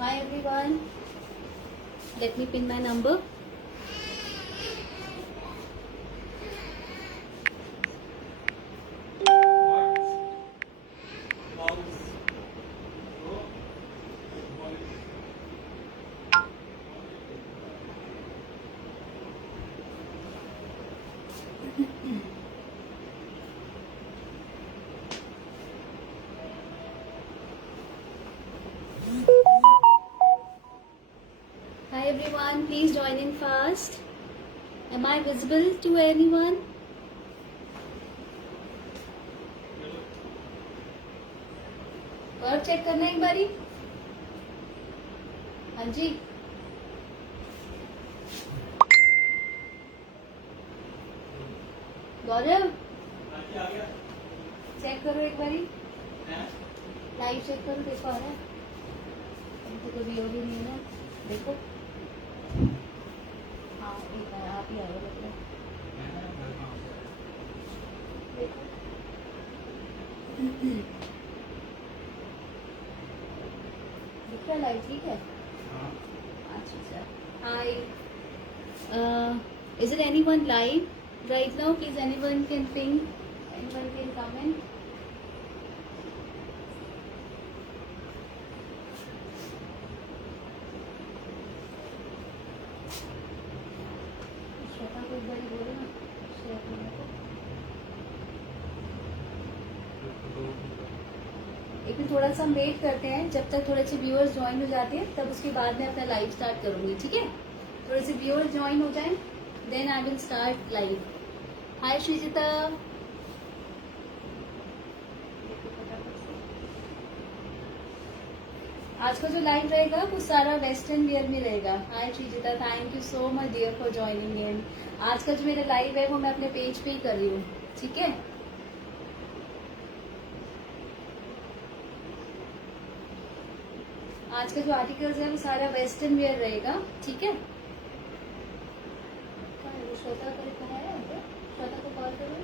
Hi everyone. Let me pin my number. Hi everyone, please join in fast. Am I visible to anyone? Work check करना एक बारी. हाँ जी. गौरव check करो एक बारी. लाइव चेक करो, देखो आ रहा है. तुमको तो भी होगी नहीं है. देखो. हाँ एक बार आप ही आ रहे हो. देखो. दिख रहा लाइव ठीक है. अच्छा. हाय. Is it anyone live right now? Please anyone can ping. Anyone can comment. Shweta को एक बार बोलो ना. शेयर करने को. एक मिनट थोड़ा सा हम वेट करते हैं जब तक थोड़े से व्यूअर्स ज्वाइन हो जाते हैं, तब उसके बाद मैं अपना लाइव स्टार्ट करूंगी. ठीक है. थोड़े से व्यूअर्स ज्वाइन हो जाएं, then I will start live. Hi Srijita. आज का जो लाइव रहेगा वो सारा वेस्टर्न वियर में रहेगा. Hi Srijita, thank you so much dear for joining in. आज का जो मेरा लाइव है वो मैं अपने पेज पे ही कर रही हूँ. ठीक है. आज का जो आर्टिकल्स है वो सारा वेस्टर्न वियर रहेगा. ठीक है. श्वेता को लिखना है. श्वेता को कॉल करो.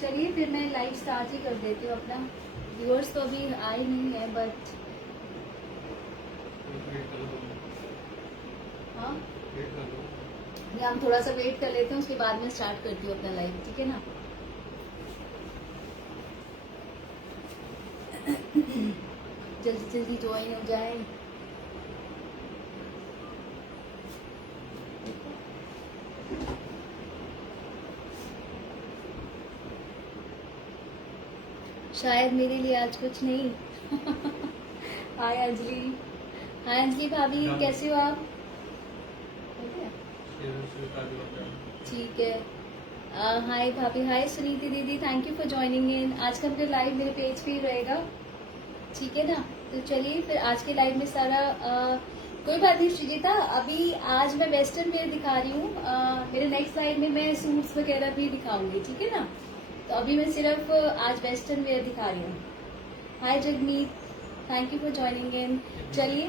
चलिए फिर मैं लाइव स्टार्ट ही कर देती हूँ अपना. व्यूअर्स तो अभी आए नहीं है बट हाँ हम थोड़ा सा वेट कर लेते हैं, उसके बाद में स्टार्ट करती हूँ अपना लाइव. ठीक है ना. जल्दी जल्दी ज्वाइन हो जाए. शायद मेरे लिए आज कुछ नहीं. हाय अंजलि. हाय अंजलि भाभी, कैसे हो आप? ठीक है. हाय भाभी. हाय सुनीति दीदी, thank you for joining in. आज का मेरा लाइव मेरे पेज पे ही रहेगा. ठीक है ना. तो चलिए फिर आज के लाइव में सारा कोई बात नहीं श्रीजिता, अभी आज मैं वेस्टर्न वेयर दिखा रही हूँ. मेरे नेक्स्ट लाइव में मैं सूट्स वगैरह भी दिखाऊंगी. ठीक है ना. तो अभी मैं सिर्फ आज वेस्टर्न वेयर दिखा रही हूँ. Hi Jagmeet, thank you for joining in. चलिए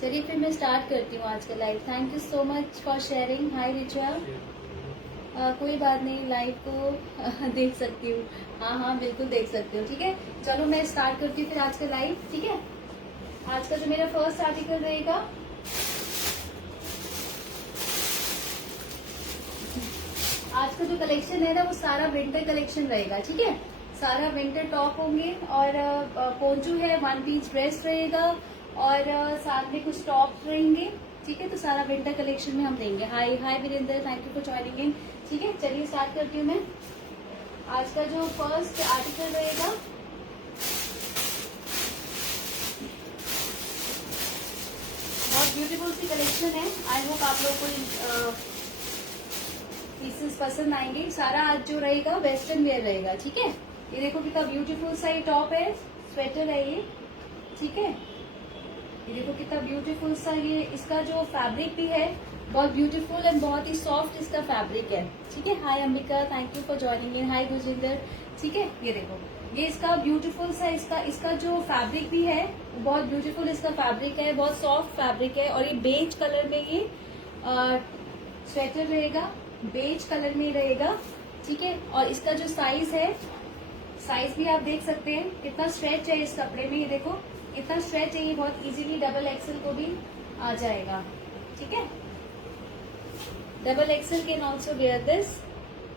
चलिए फिर मैं स्टार्ट करती हूँ आज का live. Thank you so much for sharing. Hi Richa. कोई बात नहीं, लाइव को देख सकती हूँ. हाँ बिल्कुल देख सकती हूँ. ठीक है. चलो मैं स्टार्ट करती हूँ फिर आज का लाइव. ठीक है. आज का जो मेरा फर्स्ट आर्टिकल रहेगा, आज का जो कलेक्शन है ना वो सारा विंटर कलेक्शन रहेगा. ठीक है. सारा विंटर टॉप होंगे और पोंचू है, वन पीस ड्रेस रहेगा और साथ में कुछ टॉप रहेंगे. ठीक है. तो सारा विंटर कलेक्शन में हम देंगे. Hi hi Virendra, thank you for joining in. ठीक है. चलिए स्टार्ट करती हूँ मैं. आज का जो फर्स्ट आर्टिकल रहेगा, बहुत ब्यूटीफुल सी कलेक्शन है. आई होप आप लोग को पीसेस पसंद आएंगे. सारा आज जो रहेगा वेस्टर्न वेयर रहेगा. ठीक है. ये देखो कितना ब्यूटीफुल सा ये टॉप है, स्वेटर है ये. ठीक है. ये देखो कितना ब्यूटीफुल सा ये, इसका जो फैब्रिक भी है बहुत ब्यूटीफुल एंड बहुत ही सॉफ्ट इसका फैब्रिक है. ठीक है. Hi Ambika, thank you for joining in. Hi Gujinder. ठीक है. ये देखो ये इसका ब्यूटीफुल सा इसका जो फैब्रिक भी है बहुत ब्यूटीफुल इसका फैब्रिक है, बहुत सॉफ्ट फैब्रिक है. और ये बेज कलर में ये स्वेटर रहेगा. बेज कलर में रहेगा, ठीक है। और इसका जो साइज है, साइज भी आप देख सकते हैं कितना स्ट्रेच है इस कपड़े में। ये देखो इतना स्ट्रेच है, ये बहुत इजीली डबल एक्सल को भी आ जाएगा, ठीक है। Double XL can also wear this.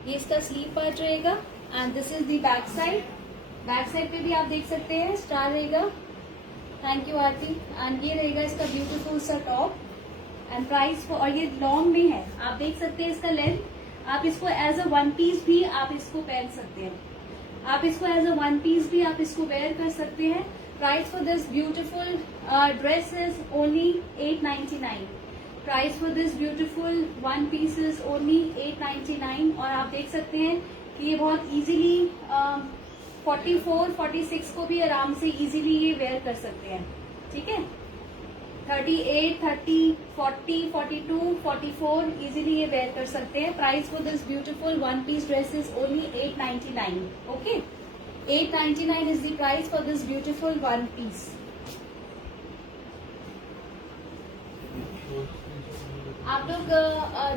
ये इसका स्लीव पार्ट रहेगा and this is the back side. Back side पे भी आप देख सकते हैं स्टार रहेगा। Thank you Aarti. एंड ये रहेगा इसका ब्यूटीफुल सा टॉप एंड प्राइस और ये लॉन्ग में है, आप देख सकते हैं इसका लेंथ। आप इसको एज अ वन पीस भी आप इसको पहन सकते हैं, आप इसको एज अ वन पीस भी आप इसको वेयर कर सकते हैं। Price for this beautiful dress is only 899। Price for this beautiful one piece is only 899। और आप देख सकते हैं कि ये बहुत इजीली 44, 46 को भी आराम से इजीली ये वेयर कर सकते हैं, ठीक है। 38, 30, 40, 42, 44 इजीली ये वेयर कर सकते हैं। Price for this beautiful one piece dress is only 899। Okay, 899 is the price for this beautiful one piece. आप लोग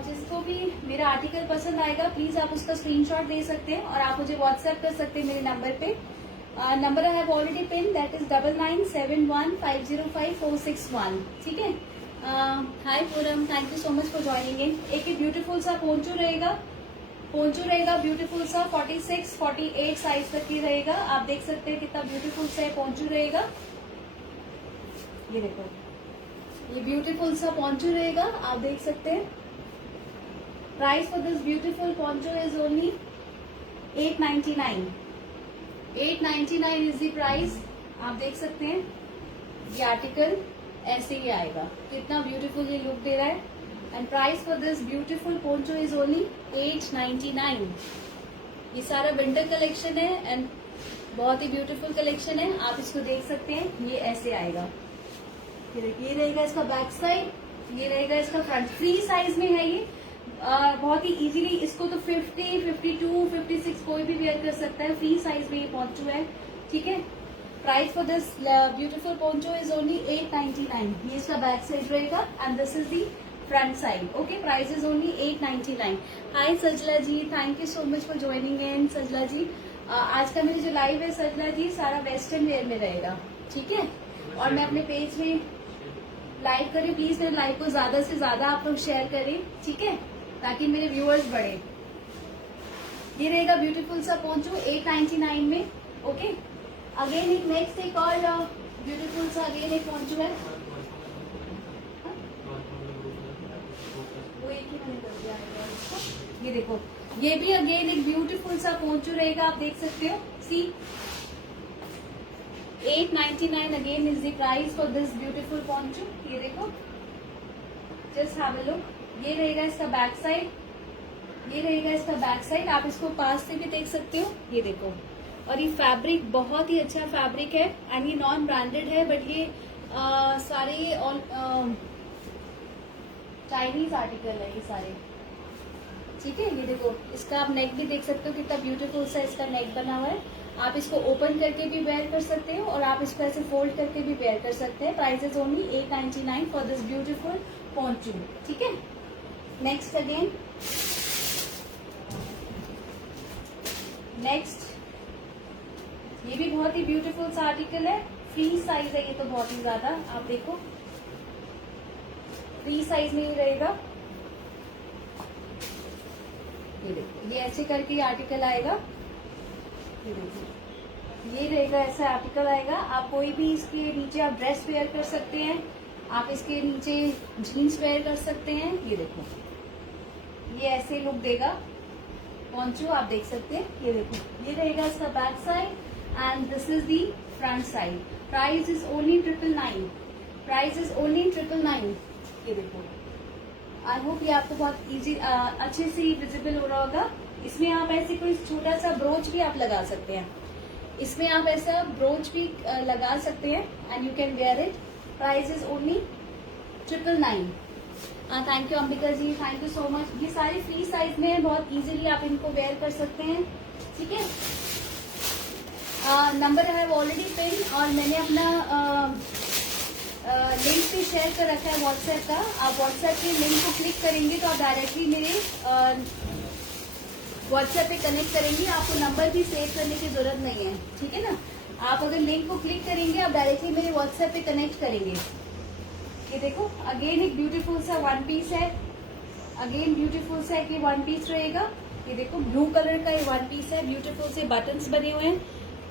जिसको भी मेरा आर्टिकल पसंद आएगा प्लीज आप उसका स्क्रीनशॉट दे सकते हैं और आप मुझे व्हाट्सएप कर सकते हैं मेरे नंबर पे। Number I have already pin, that is 9971505461, ठीक है। Hi Puram, thank you so much for joining in. एक ब्यूटीफुल सा पोंचो रहेगा, ब्यूटीफुल सा 46, 48 साइज तक की रहेगा। आप देख सकते हैं कितना ब्यूटीफुल सा पोंचो रहेगा। ये देखो ये ब्यूटीफुल सा पोंचो रहेगा, आप देख सकते हैं। Price for this beautiful poncho is only 899। 899 is the price. आप देख सकते हैं ये आर्टिकल ऐसे ही आएगा, कितना ब्यूटीफुल ये लुक दे रहा है। And price for this beautiful poncho is only 899। ये सारा विंटर कलेक्शन है एंड बहुत ही ब्यूटीफुल कलेक्शन है, आप इसको देख सकते हैं। ये ऐसे आएगा, ये रहेगा इसका बैक साइड, ये रहेगा इसका फ्रंट। फ्री साइज में है ये, बहुत ही इजीली इसको तो 50, 52, 56 कोई भी वेयर कर सकता है। फ्री साइज में ये पोंचो है, ठीक है। Price for this beautiful poncho is only 899। ये इसका बैक साइड रहेगा and this is the front side. Okay, price is only 899। Hi Sajla ji, thank you so much for joining in. Sajla ji, आज का मेरी जो लाइव है सजला जी सारा वेस्टर्न वेयर में रहेगा, ठीक है। और मैं अपने पेज में लाइव करें, प्लीज मेरे लाइव को ज्यादा से ज्यादा आप लोग शेयर करें, ठीक है, ताकि मेरे व्यूअर्स बढ़े। ये रहेगा ब्यूटीफुल सा पोंचो 899 में। ओके, अगेन एक नेक्स्ट एक और ब्यूटीफुल सा अगेन एक पोंचो है, वो एक ही मैंने कर दिया है। ये देखो ये भी अगेन एक ब्यूटीफुल सा पोंचो रहेगा, आप देख सकते हो। सी 899 again is the price for this beautiful poncho. ये देखो, जस्ट हैव अ लुक। ये रहेगा इसका बैक साइड, ये रहेगा इसका बैक साइड। आप इसको पास से भी देख सकते हो, ये देखो। और ये फैब्रिक बहुत ही अच्छा फैब्रिक है एंड ये नॉन ब्रांडेड है, बट ये सारे चाइनीज आर्टिकल है ये सारे, ठीक है। ये देखो इसका आप नेक भी देख सकते हो, कितना ब्यूटीफुल सा इसका नेक बना हुआ है। आप इसको ओपन करके भी वेयर कर सकते हो और आप इसको ऐसे फोल्ड करके भी वेयर कर सकते हैं। Price is only 899 for this beautiful poncho, ठीक है। नेक्स्ट अगेन, नेक्स्ट ये भी बहुत ही ब्यूटीफुल सा आर्टिकल है। फ्री साइज है ये तो बहुत ही ज्यादा, आप देखो फ्री साइज में ही रहेगा। ये देखो ये ऐसे करके आर्टिकल आएगा, ये देखो ये रहेगा ऐसा आर्टिकल आएगा। आप कोई भी इसके नीचे आप ड्रेस वेयर कर सकते हैं, आप इसके नीचे जीन्स वेयर कर सकते हैं। ये देखो ये ऐसे लुक देगा पोंचो, आप देख सकते हैं। ये देखो ये रहेगा इसका back side and this is the front side. Price is only 999। Price is only 999। ये देखो, आई होप ये आपको बहुत इजी अच्छे से विजिबल हो रहा होगा। इसमें आप ऐसे कोई छोटा सा ब्रोच भी आप लगा सकते हैं, इसमें आप ऐसा ब्रोच भी लगा सकते हैं and you can wear it. Price is only 999। Thank you Ambika ji, thank you so much. ये सारे फ्री साइज में है, बहुत इजीली आप इनको वेयर कर सकते हैं, ठीक है। Number I have already pin और मैंने अपना लिंक पे शेयर कर रखा है व्हाट्सएप का। आप व्हाट्सएप के लिंक को क्लिक करेंगे तो आप डायरेक्टली मेरे व्हाट्सएप पे कनेक्ट करेंगे। आपको नंबर भी सेव करने की जरूरत नहीं है, ठीक है ना। आप अगर लिंक को क्लिक करेंगे आप डायरेक्टली मेरे व्हाट्सएप पे कनेक्ट करेंगे। ये देखो अगेन एक ब्यूटीफुल सा वन पीस है, अगेन ब्यूटीफुल सा एक वन पीस रहेगा। ये देखो ब्लू कलर का ये वन पीस है, ब्यूटीफुल से बटन्स बने हुए हैं।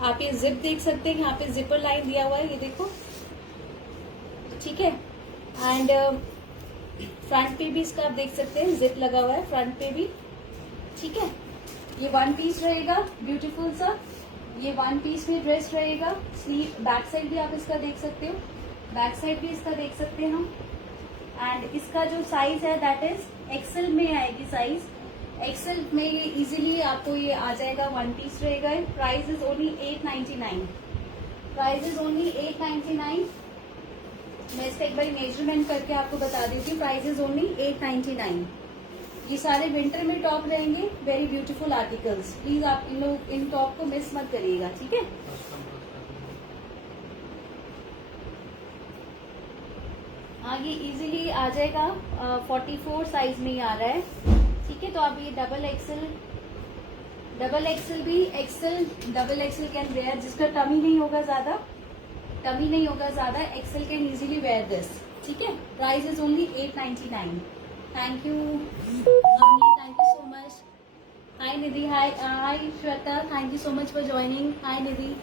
आप ये जिप देख सकते हैं, यहाँ पे जिपर लाइन दिया हुआ है, ये देखो, ठीक है। एंड फ्रंट पे भी इसका आप देख सकते हैं जिप लगा हुआ है फ्रंट पे भी, ठीक है। ये वन पीस रहेगा ब्यूटीफुल सा, ये वन पीस में ड्रेस रहेगा। स्लीव बैक साइड भी आप इसका देख सकते हो, बैक साइड भी इसका देख सकते हैं हम। एंड इसका जो साइज है दैट इज एक्सेल में आएगी साइज। एक्सेल में ये इजीली आपको ये आ जाएगा, वन पीस रहेगा। Price is only 899, price is only 899। मैं इसका एक बार मेजरमेंट करके आपको बता देती हूँ। Price is only 899। ये सारे विंटर में टॉप रहेंगे, वेरी ब्यूटीफुल आर्टिकल्स। प्लीज आप इन टॉप को मिस मत करिएगा, ठीक है। हाँ ये इजीली आ जाएगा, 44 साइज में ही आ रहा है, ठीक है। तो आप ये डबल एक्सल भी, XL double XL can wear, जिसका टमी नहीं होगा ज्यादा, टमी नहीं होगा ज्यादा, XL can easily wear this, ठीक है। Price is only 899। Thank you Avni, thank you so much. Hi Nidhi, hi hi Shweta, thank you so much for joining. Hi Nidhi.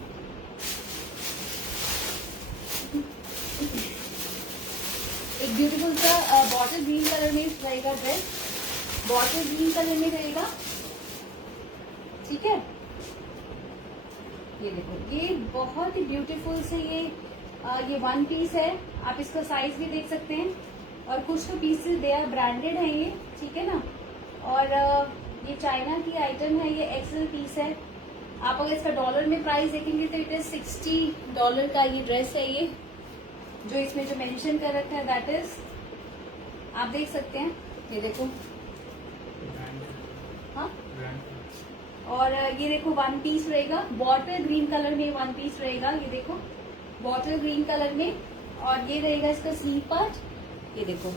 एक ब्यूटीफुल सा बॉटल ग्रीन कलर में रहेगा ड्रेस, बॉटल ग्रीन कलर में रहेगा, ठीक है। ये देखो ये बहुत ही ब्यूटीफुल से ये वन पीस है। आप इसका साइज भी देख सकते हैं, और कुछ तो पीसेस दे आर ब्रांडेड है ये, ठीक है ना। और ये चाइना की आइटम है, ये एक्सेल पीस है। आप अगर इसका डॉलर में प्राइस देखेंगे तो इट इज $60 का ये ड्रेस है। ये जो इसमें जो मेंशन कर रखा है दैट इज, आप देख सकते हैं, ये देखो, हाँ। और ये देखो वन पीस रहेगा, बॉटल ग्रीन कलर में वन पीस रहेगा, ये देखो बॉटल ग्रीन कलर में। और ये रहेगा इसका स्लीव पार्ट, ये देखो।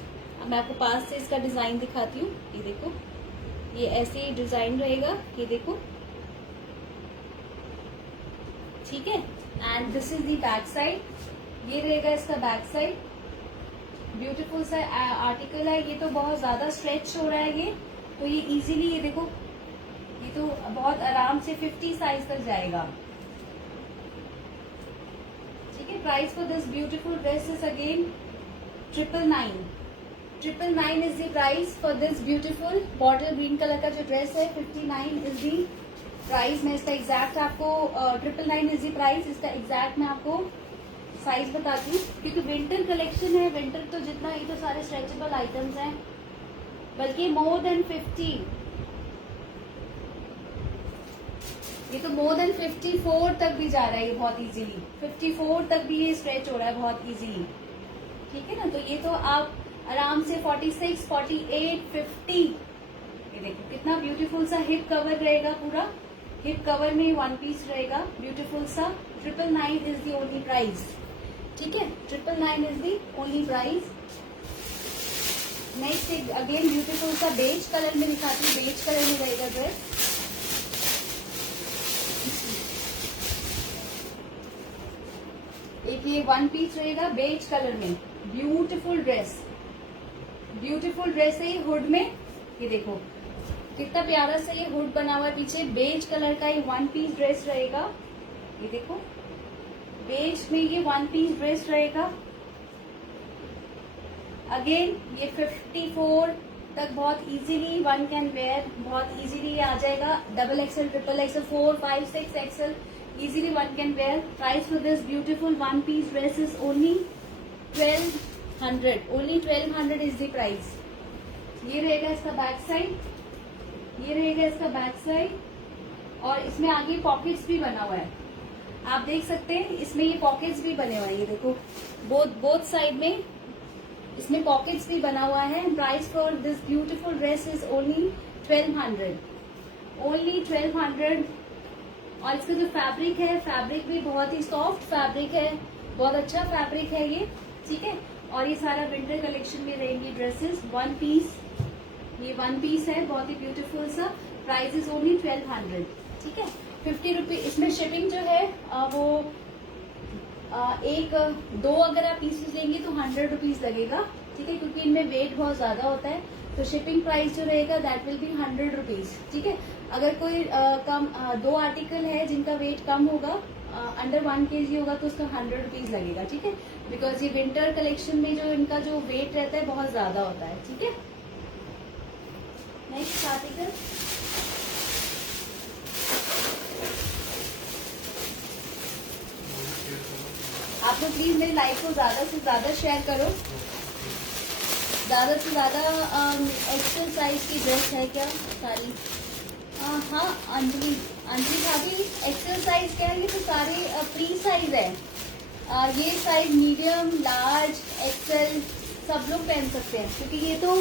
अब मैं आपको पास से इसका डिजाइन दिखाती हूँ, ये देखो, ये ऐसे ही डिजाइन रहेगा, ये देखो, ठीक है। And this is the back side, ये रहेगा इसका बैक साइड। ब्यूटीफुल सा आर्टिकल है, ये तो बहुत ज्यादा स्ट्रेच हो रहा है ये, तो ये इजीली, ये देखो, ये तो बहुत आराम से 50 साइज तक जाएगा, ठीक है। Price for this beautiful dress is again 999। 999 is the price for this beautiful bottle green colour का जो ड्रेस है। 59 इज द प्राइस। मैं इसका एग्जैक्ट आपको 999 इज द प्राइस। इसका एग्जैक्ट मैं आपको साइज बताती हूँ, क्योंकि विंटर कलेक्शन है। विंटर तो जितना, ये तो सारे स्ट्रेचेबल आइटम्स हैं, बल्कि मोर देन 50, ये तो मोर देन 54 तक भी जा रहा है ये बहुत इजीली। 54 तक भी ये स्ट्रेच हो रहा है बहुत इजीली, ठीक है ना। तो ये तो आप आराम से 46, 48, 50, ये देखो कितना ब्यूटीफुल सा हिप कवर रहेगा, पूरा हिप कवर में वन पीस रहेगा, ब्यूटीफुल सा। 999 इज दी ओनली प्राइस, ठीक है। 999 is the only price. Next again beautiful सा बेज कलर में दिखाती हूँ, बेज कलर में रहेगा ड्रेस। एक ये वन पीस रहेगा बेज कलर में, ब्यूटीफुल ड्रेस, ब्यूटीफुल ड्रेस है ये हुड में, ये देखो कितना प्यारा सा ये हुड बना हुआ है पीछे। बेज कलर का ये वन पीस ड्रेस रहेगा, ये देखो बेज में ये वन पीस ड्रेस रहेगा। अगेन ये 54 तक बहुत इजीली वन कैन वेयर, बहुत इजीली आ जाएगा। Double XL, triple XL, 4, 5, 6 XL easily one can wear. Price for this beautiful one piece dress is only 1200. Only 1200 is the price. ये रहेगा इसका बैक साइड, ये रहेगा इसका बैक साइड, और इसमें आगे पॉकेट्स भी बना हुआ है, आप देख सकते हैं। इसमें ये पॉकेट्स भी बने हुए हैं, ये देखो बोथ साइड में इसमें पॉकेट्स भी बना हुआ है। Price for this beautiful dress is only 1200, only 1200। और इसका जो फैब्रिक है, फैब्रिक भी बहुत ही सॉफ्ट फैब्रिक है, बहुत अच्छा फैब्रिक है ये। ठीक है। और ये सारा विंटर कलेक्शन में रहेंगी ड्रेसेस, वन पीस, ये वन पीस है, बहुत ही ब्यूटीफुल सा। प्राइस इज ओनली 1200, ठीक है। 50 रुपीज। इसमें शिपिंग जो है वो एक दो अगर आप पीसेस लेंगे तो 100 रुपीज लगेगा, ठीक है, क्योंकि इनमें वेट बहुत ज्यादा होता है। तो शिपिंग प्राइस जो रहेगा दैट विल बी 100 रुपीज, ठीक है। अगर कोई कम दो आर्टिकल है जिनका वेट कम होगा, अंडर 1 kg होगा, तो उसका 100 रुपीज लगेगा, ठीक है। बिकॉज ये विंटर कलेक्शन में जो इनका जो वेट रहता है बहुत ज्यादा होता है, ठीक है। नेक्स्ट आर्टिकल, आप लोग प्लीज मेरी लाइव को ज्यादा से ज्यादा शेयर करो। ज्यादा से ज्यादा एक्सेल साइज की ड्रेस है क्या सारी? हाँ अंजलि भाभी, एक्सेल साइज क्या है? ये तो सारे प्री साइज है। ये साइज मीडियम, लार्ज, एक्सेल सब लोग पहन सकते हैं, क्योंकि ये तो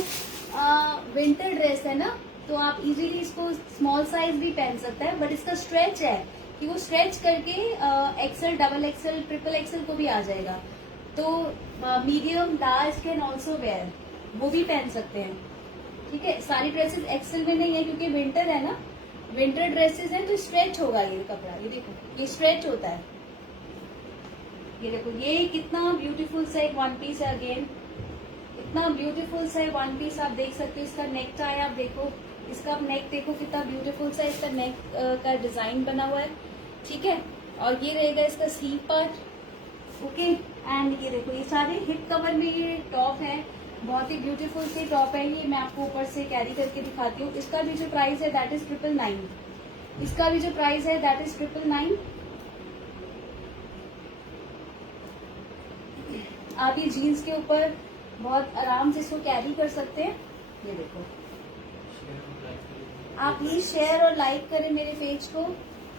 विंटर ड्रेस है ना, तो आप इजीली इसको स्मॉल साइज भी पहन सकते हैं। बट इसका स्ट्रेच है कि वो स्ट्रेच करके XL, double XL, triple XL को भी आ जाएगा। तो medium, large can also wear, वो भी पहन सकते हैं, ठीक है। सारी ड्रेसेस एक्सेल में नहीं है क्योंकि विंटर है ना, विंटर ड्रेसेस है तो स्ट्रेच होगा ये कपड़ा। ये देखो ये स्ट्रेच होता है, ये देखो ये कितना ब्यूटीफुल सा एक वन पीस है। अगेन इतना ब्यूटीफुल सा वन पीस आप देख सकते हो। इसका नेक टाई आप देखो, इसका नेक देखो कितना ब्यूटीफुल सा इसका नेक का डिजाइन बना हुआ है, ठीक है। और ये रहेगा इसका स्लीव पार्ट, ओके। एंड ये देखो ये सारे हिप कवर में ये टॉप है, बहुत ही ब्यूटीफुल से टॉप है। ये मैं आपको ऊपर से कैरी करके दिखाती हूँ। इसका भी जो प्राइस है दैट इज 999। इसका भी जो प्राइस है दैट इज 999। आप ये जीन्स के ऊपर बहुत आराम से इसको कैरी कर सकते हैं। ये देखो, आप प्लीज शेयर और लाइक करें मेरे पेज को,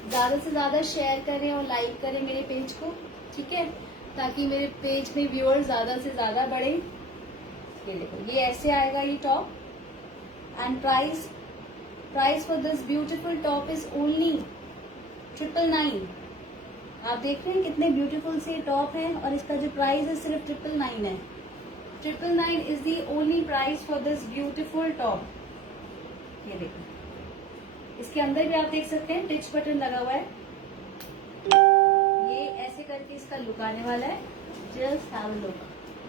ज्यादा से ज्यादा शेयर करें और लाइक करें मेरे पेज को, ठीक है, ताकि मेरे पेज में व्यूअर्स ज्यादा से ज्यादा बढ़े। ये देखो ये ऐसे आएगा ये top. And price for this beautiful top is only 999। आप देख रहे हैं कितने ब्यूटीफुल से टॉप है, और इसका जो प्राइस है सिर्फ 999 है। 999 is the only price for this beautiful top. ये देखो इसके अंदर भी आप देख सकते हैं टिच बटन लगा हुआ है। ये ऐसे करके इसका लुक आने वाला है। Just have a look,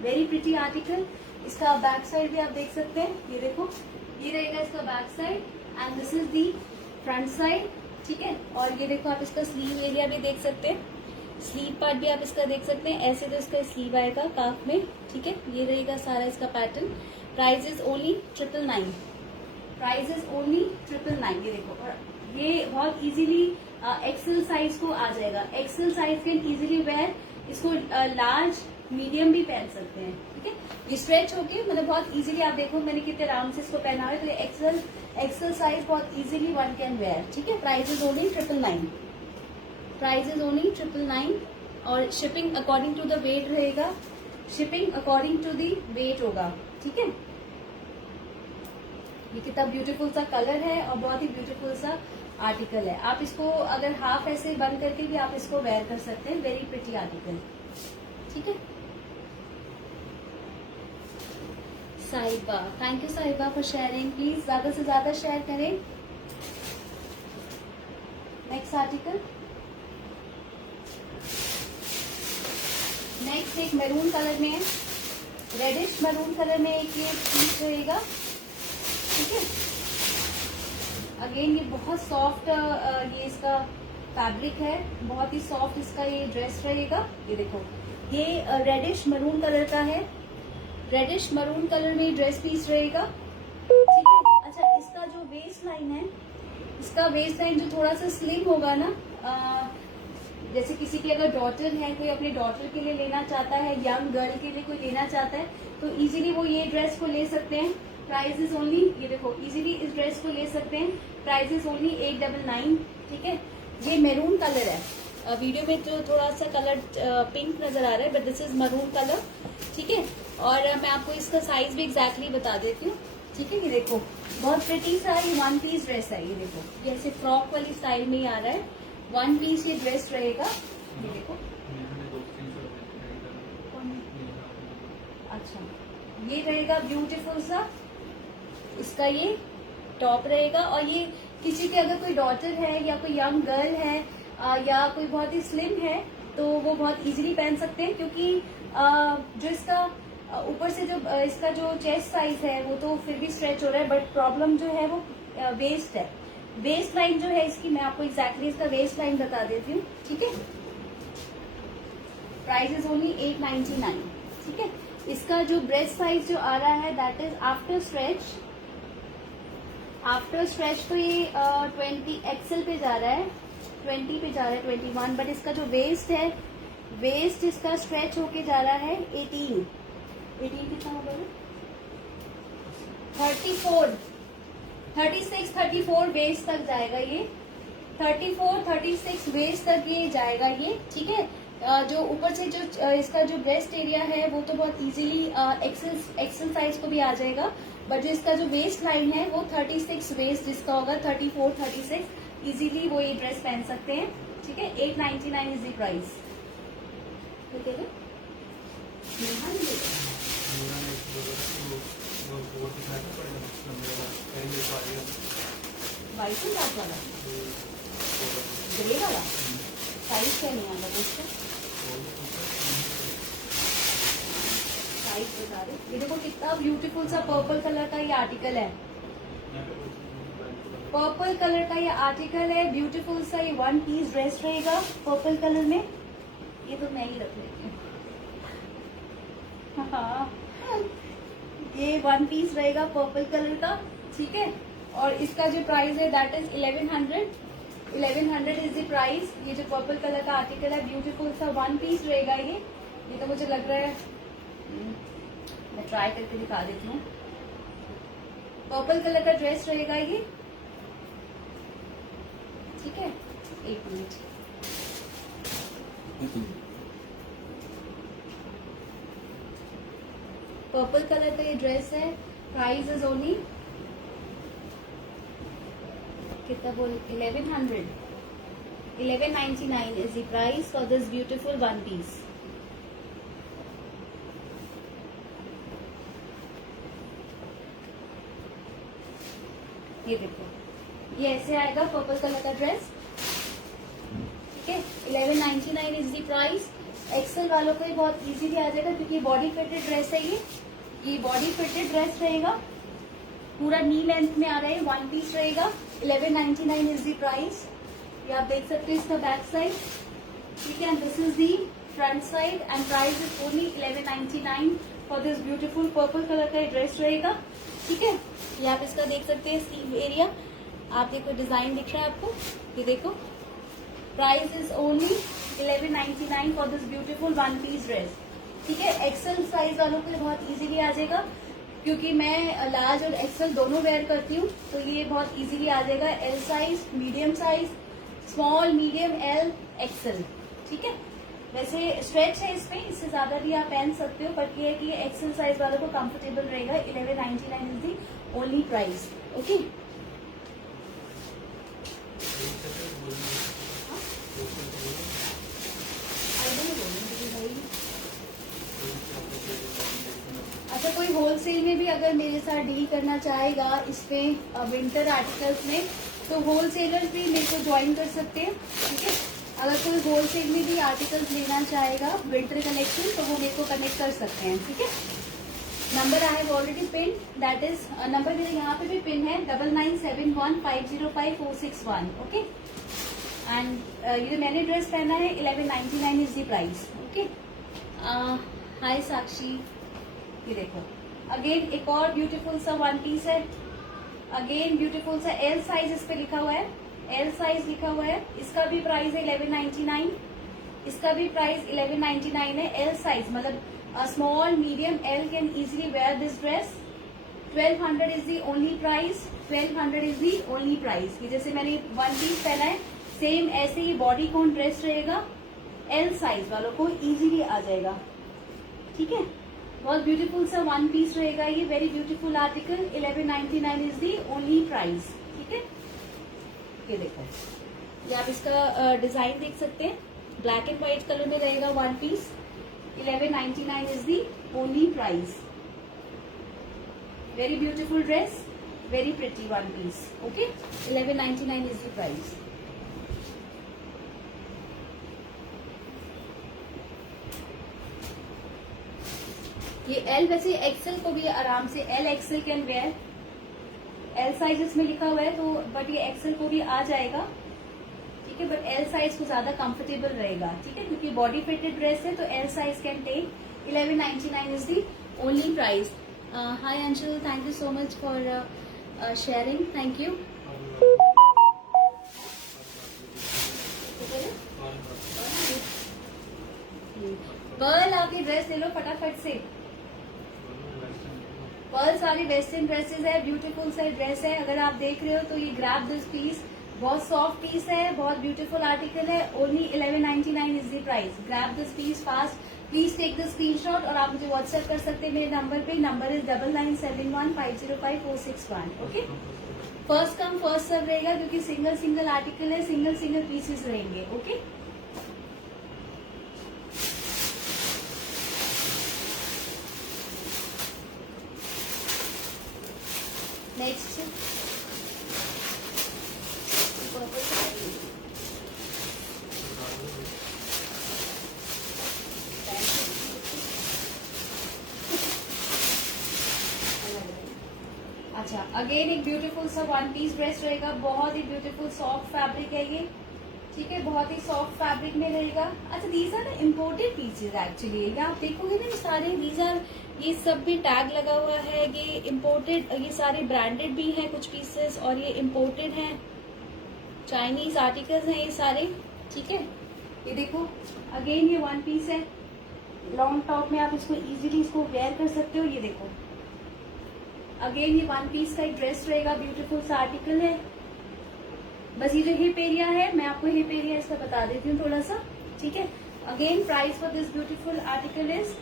very pretty article. इसका बैक साइड भी आप देख सकते हैं। ये देखो ये रहेगा इसका back side and this is the front side, ठीक है। और ये देखो आप इसका स्लीव एरिया भी देख सकते हैं, स्लीव पार्ट भी आप इसका देख सकते हैं। ऐसे जो इसका स्लीव आएगा काफ में, ठीक है। ये रहेगा सारा इसका pattern. Price is only 999। Price is only 999। ये देखो, और ये बहुत इजीली एक्सेल साइज को आ जाएगा। XL size can easily wear, इसको लार्ज, मीडियम भी पहन सकते हैं, ठीक है। ये स्ट्रेच होके मतलब बहुत इजीली, आप देखो मैंने कितने आराम से इसको पहना है। तो ये एक्सेल साइज बहुत इजीली वन कैन वेयर, ठीक है। Price is only 999। Price is only 999। और shipping according to the weight रहेगा, shipping according to the weight होगा, ठीक है। ये कितना ब्यूटीफुल सा कलर है और बहुत ही ब्यूटीफुल सा आर्टिकल है। आप इसको अगर हाफ ऐसे बंद करके भी आप इसको वेयर कर सकते हैं। वेरी प्रिटी आर्टिकल, ठीक है। साहिबा, थैंक यू साहिबा फॉर शेयरिंग। प्लीज ज्यादा से ज्यादा शेयर करें। नेक्स्ट आर्टिकल, नेक्स्ट एक मैरून कलर में है, रेडिश मैरून कलर में एक ये पीस रहेगा, ठीक है। अगेन ये बहुत सॉफ्ट ये इसका फैब्रिक है, बहुत ही सॉफ्ट इसका ये ड्रेस रहेगा। ये देखो ये रेडिश मरून कलर का है, रेडिश मरून कलर में ड्रेस पीस रहेगा, ठीक है। अच्छा इसका जो वेस्ट लाइन है, इसका वेस्ट लाइन जो थोड़ा सा स्लिम होगा ना, जैसे किसी की अगर डॉटर है, कोई अपने डॉटर के लिए लेना चाहता है, यंग गर्ल के लिए कोई लेना चाहता है, तो इजीली वो ये ड्रेस को ले सकते हैं। प्राइस इज ओनली, ये देखो इजीली इस ड्रेस को ले सकते हैं। प्राइस इज ओनली 899, ठीक है। ये मैरून कलर है, वीडियो में जो थोड़ा सा कलर पिंक नजर आ रहा है, but this is maroon colour, ठीक है। और मैं आपको इसका साइज भी एग्जैक्टली बता देती हूँ, ठीक है। ये देखो बहुत प्रिटी सा ये वन पीस ड्रेस है। ये देखो ये ऐसे फ्रॉक वाली स्टाइल में ही आ रहा है, वन पीस ये ड्रेस रहेगा। ये देखो अच्छा, ये रहेगा ब्यूटीफुल सा इसका ये टॉप रहेगा। और ये किसी के अगर कोई डॉटर है या कोई यंग गर्ल है या कोई बहुत ही स्लिम है तो वो बहुत इजीली पहन सकते हैं, क्योंकि जो इसका ऊपर से जो इसका जो चेस्ट साइज है वो तो फिर भी स्ट्रेच हो रहा है, बट प्रॉब्लम जो है वो वेस्ट है। वेस्ट लाइन जो है इसकी, मैं आपको एग्जैक्टली इसका वेस्ट लाइन बता देती हूँ, ठीक है। प्राइस इज ओनली 899, ठीक है। इसका जो ब्रेस्ट साइज जो आ रहा है दैट इज आफ्टर स्ट्रेच तो ये 20 एक्सेल पे जा रहा है, 20 पे जा रहा है, 21, बट इसका जो वेस्ट है, वेस्ट इसका स्ट्रेच होके जा रहा है 18 कितना होगा, 36 वेस्ट तक जाएगा ये, 36 वेस्ट तक ये जाएगा ये, ठीक है। जो ऊपर से जो इसका जो ब्रेस्ट एरिया है वो तो बहुत इजीली एक्सेल साइज को भी आ जाएगा, बट जो इसका जो वेस्ट लाइन है वो 36 वेस्ट जिसका होगा, 34, 36 इजीली वो ये ड्रेस पहन सकते हैं, ठीक है। 899 इज द प्राइस, ठीक है। वाइट वाला ग्रे वाला साइज क्या नहीं आता दोस्तों, साइज बता रहे। ये देखो कितना ब्यूटीफुल सा पर्पल कलर का ये आर्टिकल है, पर्पल कलर का ये आर्टिकल है, ब्यूटीफुल सा ये 1 पीस ड्रेस रहेगा पर्पल कलर में। ये तो मैं ही रख लेती हूँ, हाँ, ये 1 पीस रहेगा पर्पल कलर का, ठीक है। और इसका जो प्राइस है that is 1100 is the price. ये जो पर्पल कलर का आर्टिकल है ब्यूटीफुल सा 1 पीस रहेगा ये तो मुझे लग रहा है, मैं ट्राई करके दिखा देती हूँ। पर्पल कलर का ड्रेस रहेगा ये, ठीक है। 1 मिनट, पर्पल कलर का ये ड्रेस है, प्राइस इज ओनली कितना बोल 1199 is the price for this beautiful 1 piece. ये देखो, ये ऐसे आएगा पर्पल कलर का ड्रेस, ठीक है। 1199 इज द प्राइस। एक्सेल वालों को ये बहुत इजीली आ जाएगा क्योंकि बॉडी फिटेड ड्रेस है ये बॉडी फिटेड ड्रेस रहेगा, पूरा नी लेंथ में आ रहा है, 1 पीस रहेगा। 1199 इज द प्राइस। ये आप देख सकते हैं इसका बैक साइड, ठीक है। And this is the front side and price is only 1199 for this beautiful purple colour का ड्रेस रहेगा, ठीक है। ये आप इसका देख सकते हैं स्लीव एरिया, आप देखो डिजाइन दिख रहा है आपको, ये देखो। Price is only 1199 for this beautiful 1 piece dress, ठीक है। एक्सेल साइज वालों को बहुत इजीली आ जाएगा क्योंकि मैं लार्ज और एक्सेल दोनों वेयर करती हूँ, तो ये बहुत इजीली आ जाएगा। L size, medium size, small, medium, L, XL, ठीक है। वैसे स्ट्रेच है इसमें, इससे ज्यादा भी आप पहन सकते हो, बट ये है कि एक्सेल साइज वालों को कंफर्टेबल रहेगा। 1199 is the only price, okay. अच्छा, कोई होलसेल में भी अगर मेरे साथ डील करना चाहेगा इसपे विंटर आर्टिकल्स में, तो होलसेलर्स भी मेरे को ज्वाइन कर सकते हैं, ठीक है। अगर कोई होलसेल में भी आर्टिकल्स लेना चाहेगा विंटर कलेक्शन, तो वो मेरे को कनेक्ट कर सकते हैं, ठीक है। Number I have already pin, that is number मेरे यहाँ पे भी पिन है 9971505461, ओके। एंड ये जो मैंने ड्रेस पहना है 1199 इज द प्राइस, ओके। हाय साक्षी, ये देखो अगेन एक और ब्यूटीफुल सा 1 पीस है, अगेन ब्यूटीफुल सा एल साइज इस पे लिखा हुआ है, एल साइज लिखा हुआ है। इसका भी प्राइस है 1199, इसका भी प्राइस 1199 है। एल साइज मतलब small, medium, L can easily wear this dress. 1200 is the only price, 1200 is the only price. ये जैसे मैंने 1 पीस पहना है, सेम ऐसे ही बॉडी कॉन ड्रेस रहेगा, एल साइज वालों को इजीली आ जाएगा, ठीक है। बहुत ब्यूटीफुल सा 1 पीस रहेगा ये, very beautiful article. 1199 is the only price, ठीक है। ये देखो, ये आप इसका डिजाइन देख सकते हैं, ब्लैक एंड व्हाइट कलर में रहेगा 1 piece, 1199 is the only price. Very beautiful dress, very pretty one piece. Okay, 1199 is the price. ये एल, वैसे एक्सेल को भी आराम से, L XL can wear, L size इसमें लिखा हुआ है तो, बट ये एक्सेल को भी आ जाएगा, ठीक है, बट एल साइज को ज्यादा कंफर्टेबल रहेगा, ठीक है, क्योंकि बॉडी फिटेड ड्रेस है तो L size can take. 1199 is the only price. Hi Anshul, thank you so much for sharing, thank you. Pearl आपकी ड्रेस ले लो फटाफट से. पर्ल सारी वेस्टर्न ड्रेसेस है, ब्यूटीफुल से ड्रेस है. अगर आप देख रहे हो तो ये ग्रैब दिस पीस, बहुत सॉफ्ट पीस है, बहुत ब्यूटीफुल आर्टिकल है. Only 1199 is the price. Grab this piece fast, please take the screenshot और आप मुझे व्हाट्सएप कर सकते हैं मेरे नंबर पे. Number is 9971505461. Okay, first come first serve रहेगा क्योंकि सिंगल सिंगल आर्टिकल है, सिंगल सिंगल पीसेस रहेंगे. ओके, नेक्स्ट अच्छा, अगेन एक ब्यूटीफुल सा वन पीस ड्रेस रहेगा. बहुत ही ब्यूटीफुल सॉफ्ट फैब्रिक है ये, ठीक है, बहुत ही सॉफ्ट फैब्रिक में रहेगा. अच्छा, these are imported pieces actually. ये आप देखोगे ना, ये सारे दीज आर, ये सब भी टैग लगा हुआ है, ये इम्पोर्टेड, ये सारे ब्रांडेड भी हैं कुछ पीसेस और ये इम्पोर्टेड हैं, चाइनीज आर्टिकल्स हैं ये सारे, ठीक है. ये देखो, अगेन ये वन पीस है, लॉन्ग टॉप में आप इसको इजीली इसको वेयर कर सकते हो. ये देखो, अगेन ये वन पीस का एक ड्रेस रहेगा, ब्यूटीफुल सा आर्टिकल है. बस ये जो हिप एरिया है, मैं आपको हिप एरिया इसका बता देती हूँ थोड़ा सा, ठीक है. Again price for this beautiful article is,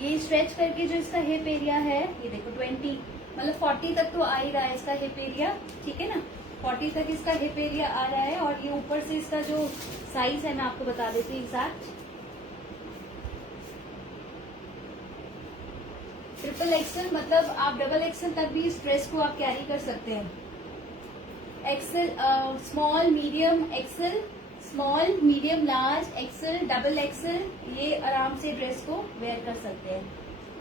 ये स्ट्रेच करके जो इसका हिप एरिया है, ये देखो 20 मतलब 40 तक तो आ ही रहा है इसका हिप एरिया, ठीक है ना. 40 तक इसका हिप एरिया आ रहा है. और ये ऊपर से इसका जो साइज है मैं आपको बता देती हूँ एग्जैक्ट. ट्रिपल एक्सेल, मतलब आप डबल एक्सेल तक भी इस ड्रेस को आप कैरी कर सकते हैं. XL, small, medium XL, small, medium, large, XL, double XL, ये आराम से ड्रेस को वेयर कर सकते हैं,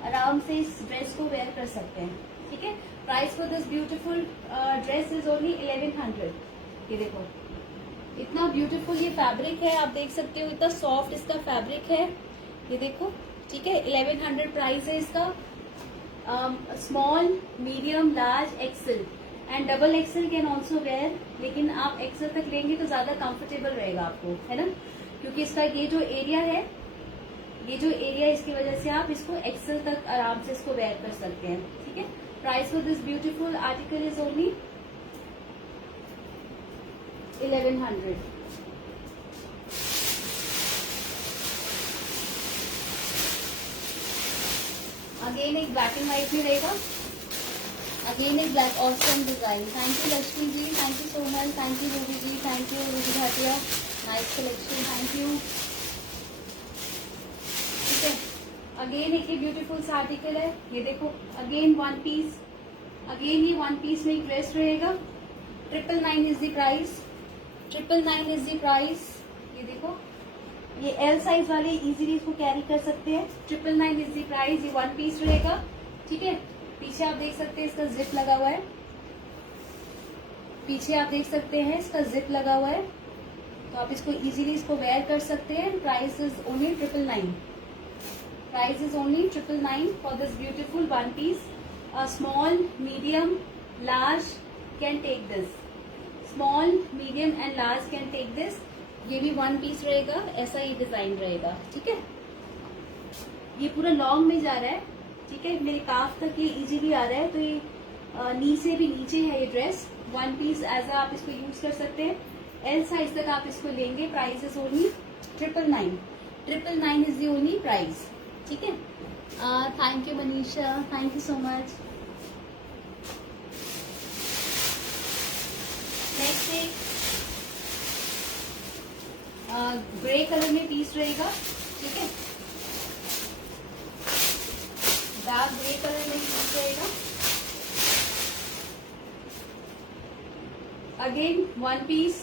आराम से इस ड्रेस को वेयर कर सकते हैं, ठीक है. Price for this beautiful dress is only 1100. ये देखो, इतना ब्यूटीफुल ये फैब्रिक है, आप देख सकते हो, इतना सॉफ्ट इसका फैब्रिक है. ये देखो, ठीक है, 1100 प्राइस है इसका. Small, medium, large, XL and double XL can also wear, लेकिन आप एक्सेल तक लेंगे तो ज्यादा कंफर्टेबल रहेगा आपको, है ना, क्योंकि इसका ये जो एरिया है, ये जो एरिया, इसकी वजह से आप इसको एक्सेल तक आराम से इसको वेयर कर सकते हैं, ठीक है. Price for this beautiful article is only 1100. Again एक ब्लैक एंड व्हाइट में रहेगा. अगेन एक black awesome design. Thank you Lakshmi ji, thank you so much. Thank you Ruby ji, thank you Ruby Bhatia, nice collection, thank you, ठीक है. Again एक ही beautiful सा article है. ये देखो, अगेन वन पीस, अगेन ये वन पीस में एक ड्रेस रहेगा. 999 is the price. 999 is the price. ये देखो, ये एल साइज वाले इजीली इसको कैरी कर सकते हैं. 999 इज द प्राइस. ये वन पीस रहेगा, ठीक है. पीछे आप देख सकते हैं इसका जिप लगा हुआ है, पीछे आप देख सकते हैं इसका जिप लगा हुआ है, तो आप इसको इजीली इसको वेयर कर सकते हैं. Price is only 999. Price is only 999 for this beautiful one piece. Small, medium, large can take this. Small, medium and large can take this. ये भी वन पीस रहेगा, ऐसा ही डिजाइन रहेगा, ठीक है. ये पूरा लॉन्ग में जा रहा है, ठीक है, मेरे काफ तक ये इजीली आ रहा है, तो ये नी से भी नीचे है ये ड्रेस. वन पीस एज आप इसको यूज कर सकते हैं. एल साइज तक आप इसको लेंगे. Price is only 999. 999 is the only price, ठीक है. Thank you Manisha, thank you so much. Next एक ग्रे कलर में पीस रहेगा, ठीक है, डार्क ग्रे कलर में पीस रहेगा। अगेन वन पीस,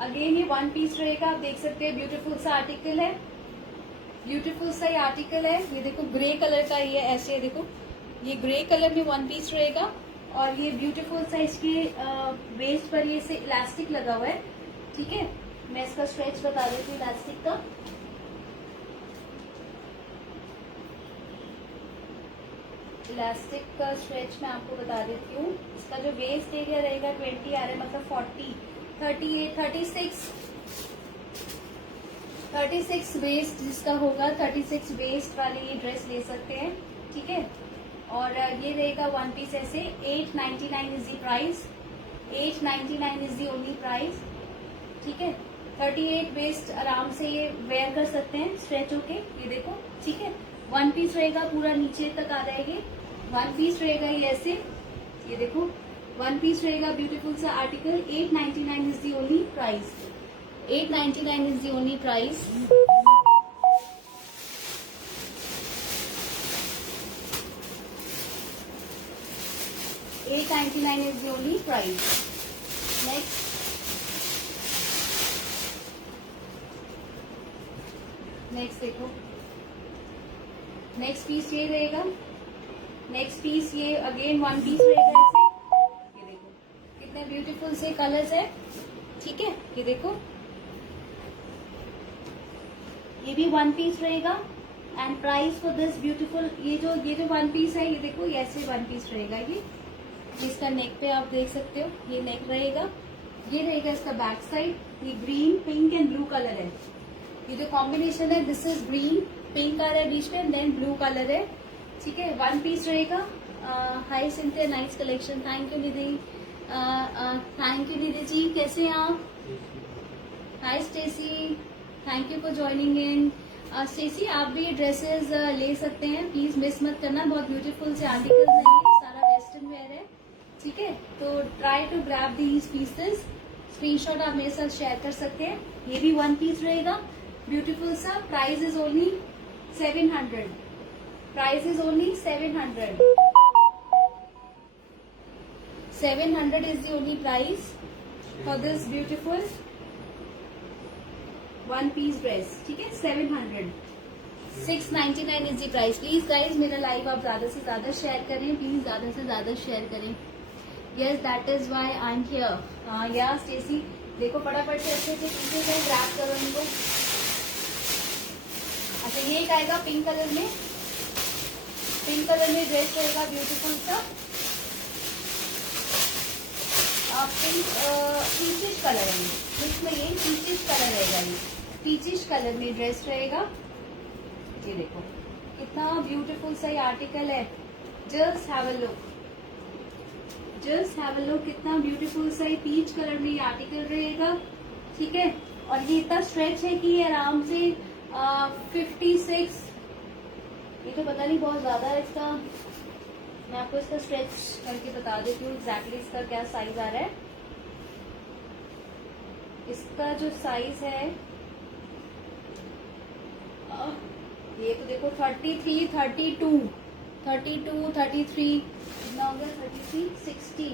अगेन ये वन पीस रहेगा। आप देख सकते हैं ब्यूटीफुल सा आर्टिकल है, ब्यूटीफुल सा ये आर्टिकल है। ये देखो ग्रे कलर का, ये ऐसे देखो, ये ग्रे कलर में वन पीस रहेगा। और ये ब्यूटीफुल सा इसके वेस्ट पर ये से इलास्टिक लगा हुआ है, ठीक है। मैं इसका स्ट्रेच बता देती हूँ इलास्टिक का। इलास्टिक का स्ट्रेच मैं आपको बता देती हूँ। इसका जो वेस्ट एरिया रहेगा 20 आ रहा है, मतलब 40, 38, 36 वेस्ट जिसका होगा, 36 वेस्ट वाली ये ड्रेस ले सकते हैं, ठीक है। और ये रहेगा वन पीस ऐसे। 899 is the price, 899 is the only price, ठीक है। 38 वेस्ट आराम से ये वेयर कर सकते हैं स्ट्रेच होके, ये देखो, ठीक है। वन पीस रहेगा, पूरा नीचे तक आ जाएगी। वन पीस रहेगा ये ऐसे, ये देखो, वन पीस रहेगा, ब्यूटीफुल सा article. 899 is the only price, 899 is the only price. 899 is the only price. Next, next देखो, नेक्स्ट पीस ये रहेगा। नेक्स्ट पीस ये अगेन वन पीस रहेगा ऐसे। ये देखो कितने ब्यूटीफुल से कलर्स है, ठीक है। ये देखो, ये भी वन पीस रहेगा। And price for this beautiful, ये जो वन पीस है, ये देखो, ये ऐसे वन पीस रहेगा। ये इसका नेक पे आप देख सकते हो, ये नेक रहेगा। ये रहेगा इसका बैक साइड। ये green, pink and blue colour है। ये जो कॉम्बिनेशन है, दिस इज ग्रीन, पिंक आ रहा है बीच में, एंड देन ब्लू कलर है, ठीक है। वन पीस रहेगा। Hi Cynthia, nice collection, thank you Nidhi, thank you Nidhi ji, कैसे हैं आप? Hi Stacy, thank you for joining in. Stacy, आप भी ये ड्रेसेस ले सकते हैं, प्लीज मिस मत करना। बहुत ब्यूटीफुल से आर्टिकल्स हैं, ये सारा वेस्टर्न वेयर है, ठीक है। तो try to grab these pieces. Screenshot आप मेरे साथ शेयर कर सकते हैं। ये भी वन पीस रहेगा, ब्यूटीफुल सा। Price is only 700, price is only 700, 700 is the only price for this beautiful one piece dress, ठीक है। 700, 699 is the price. Please guys मेरा लाइव आप ज्यादा से ज्यादा शेयर करें, प्लीज ज्यादा से ज्यादा शेयर करें। Yes, that is why I am here. या स्टेसी, देखो फटाफट से अच्छे से पीछे से ग्रैब करो इनको। अच्छा, ये एक आएगा पिंक कलर में, पिंक कलर में ड्रेस रहेगा, ब्यूटीफुल सा पिंक, पीचिश कलर है इसमें, ये पीचिश कलर रहेगा। ये पीचिश कलर में ड्रेस रहेगा। ये देखो कितना ब्यूटीफुल सा ये आर्टिकल है। Just have a look, just have a look, कितना ब्यूटीफुल सा ये पीच कलर में ये आर्टिकल रहेगा, ठीक है। और ये इतना स्ट्रेच है कि ये आराम से 56, ये तो पता नहीं बहुत ज्यादा है इसका। मैं आपको इसका स्ट्रेच करके बता देती हूँ एग्जैक्टली इसका क्या साइज आ रहा है। इसका जो साइज है, ये तो देखो 33, 32, 32, 33, कितना हो गया, 33, 60,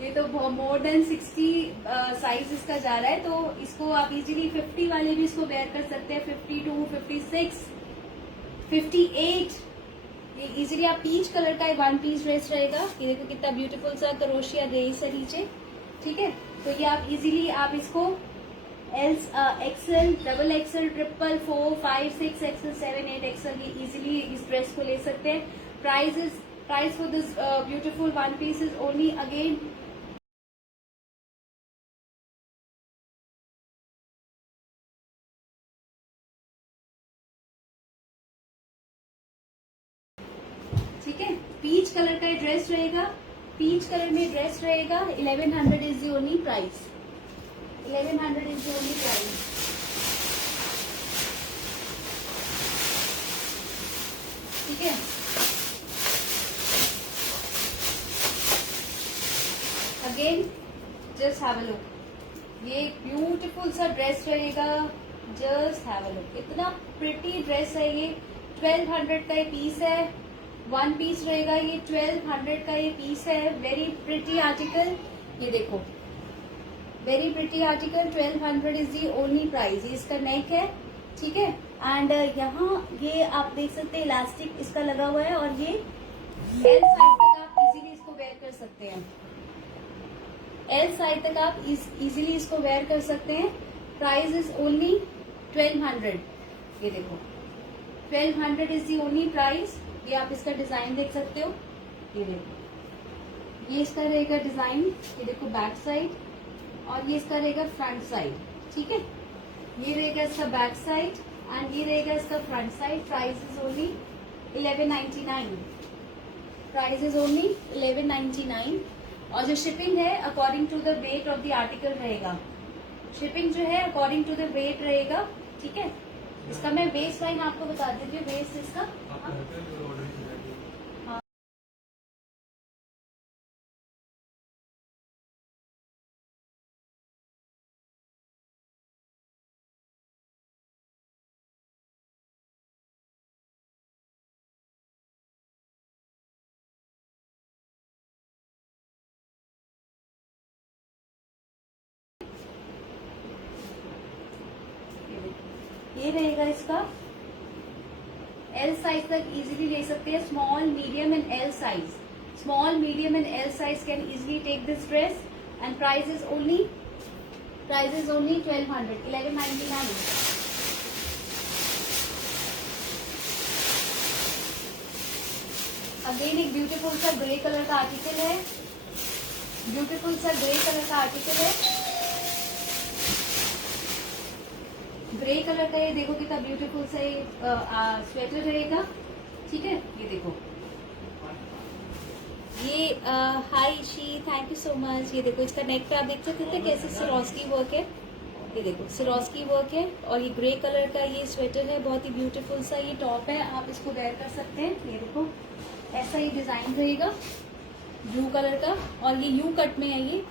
ये तो मोर देन 60 साइज इसका जा रहा है। तो इसको आप इजीली 50 वाले भी इसको वेयर कर सकते हैं। 52, 56, 58, ये इजीली आप पीच कलर का वन पीस ड्रेस रहेगा। ये देखो कितना ब्यूटीफुल सा करोशिया गई सा नीचे, ठीक है। तो ये आप इजीली आप इसको XL, double XL, triple, 4, 5, 6 XL, 7, 8 XL, ये इजीली इस ड्रेस को ले सकते हैं। Price for this beautiful one piece is only again ठीक है। पीच कलर का ड्रेस रहेगा, पीच कलर में ड्रेस रहेगा। 1100 is the only price, 1100 is the only price, ठीक है। Again just have a look, ये ब्यूटीफुल सा ड्रेस रहेगा, जस्ट हैव अ लुक, इतना प्रिटी ड्रेस है ये। 1200 का ये पीस है, वन पीस रहेगा ये, 1200 का ये पीस है। वेरी प्रिटी आर्टिकल, ये देखो very pretty article, 1200 is the only price. ये इसका नेक है, ठीक है। एंड यहाँ ये आप देख सकते हैं इलास्टिक इसका लगा हुआ है, और ये एल साइज तक आप इजीली इसको वेयर कर सकते हैं। एल साइज तक आप इजीली इसको वेयर कर सकते हैं। Price is only 1200। ये देखो 1200 इज दी ओनली प्राइस। ये आप इसका डिजाइन देख सकते हो, ये देखो, ये इसका रहेगा डिजाइन, ये देखो बैक साइड, और ये इसका रहेगा फ्रंट साइड, ठीक है। ये रहेगा इसका बैक साइड एंड ये रहेगा इसका front side. Price is only 1199। Price is only 1199। और जो शिपिंग है according to the weight of the article रहेगा। शिपिंग जो है अकॉर्डिंग टू द वेट रहेगा, ठीक है। इसका मैं वेस्ट लाइन आपको बता देती हूँ, वेस्ट इसका ये रहेगा इसका। एल साइज तक इजीली ले सकते हैं, small medium and L size. Small medium and L size can easily take this dress and price is only 1200, 1199। Again एक ब्यूटीफुल सा ग्रे कलर का आर्टिकल है, ब्यूटीफुल सा ग्रे कलर का आर्टिकल है। ग्रे कलर का ये देखो कितना ब्यूटीफुल सा ये स्वेटर रहेगा, ठीक है। ये देखो, ये हाय she, thank you so much. ये देखो इसका नेक पे आप देख सकते हैं कैसे सिरोस्की वर्क है, ये देखो सिरोस्की वर्क है। और ये ग्रे कलर का ये स्वेटर है, बहुत ही ब्यूटीफुल सा ये टॉप है, आप इसको वेयर कर सकते हैं। ये देखो ऐसा ही डिजाइन रहेगा ब्लू कलर का, और ये यू कट में है, ये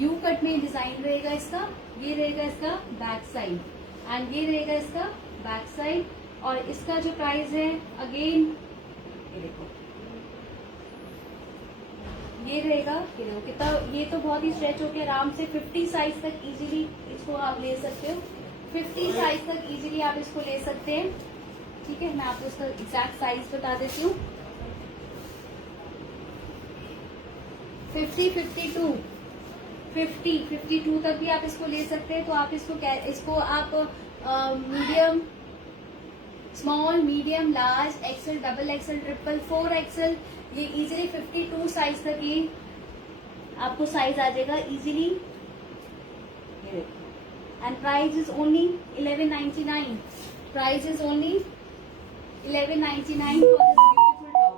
यू कट में डिजाइन रहेगा इसका। ये रहेगा इसका बैक साइड एंड ये रहेगा इसका बैक साइड। और इसका जो प्राइस है अगेन ये देखो, ये रहेगा, ये देखो कितना, ये तो बहुत ही स्ट्रेच होकर आराम से 50 साइज तक इजीली इसको आप ले सकते हो। 50 साइज तक इजीली आप इसको ले सकते हैं, ठीक है। मैं आपको इसका एग्जैक्ट साइज बता देती हूँ। 50, 52, 50, 52 तक भी आप इसको ले सकते हैं। तो आप इसको आप medium, small, medium, large, XL, double XL, triple, 4XL, ये इजीली 52 साइज तक ये आपको साइज आ जाएगा easily. And price is only 1199। Price is only 1199 for this beautiful top.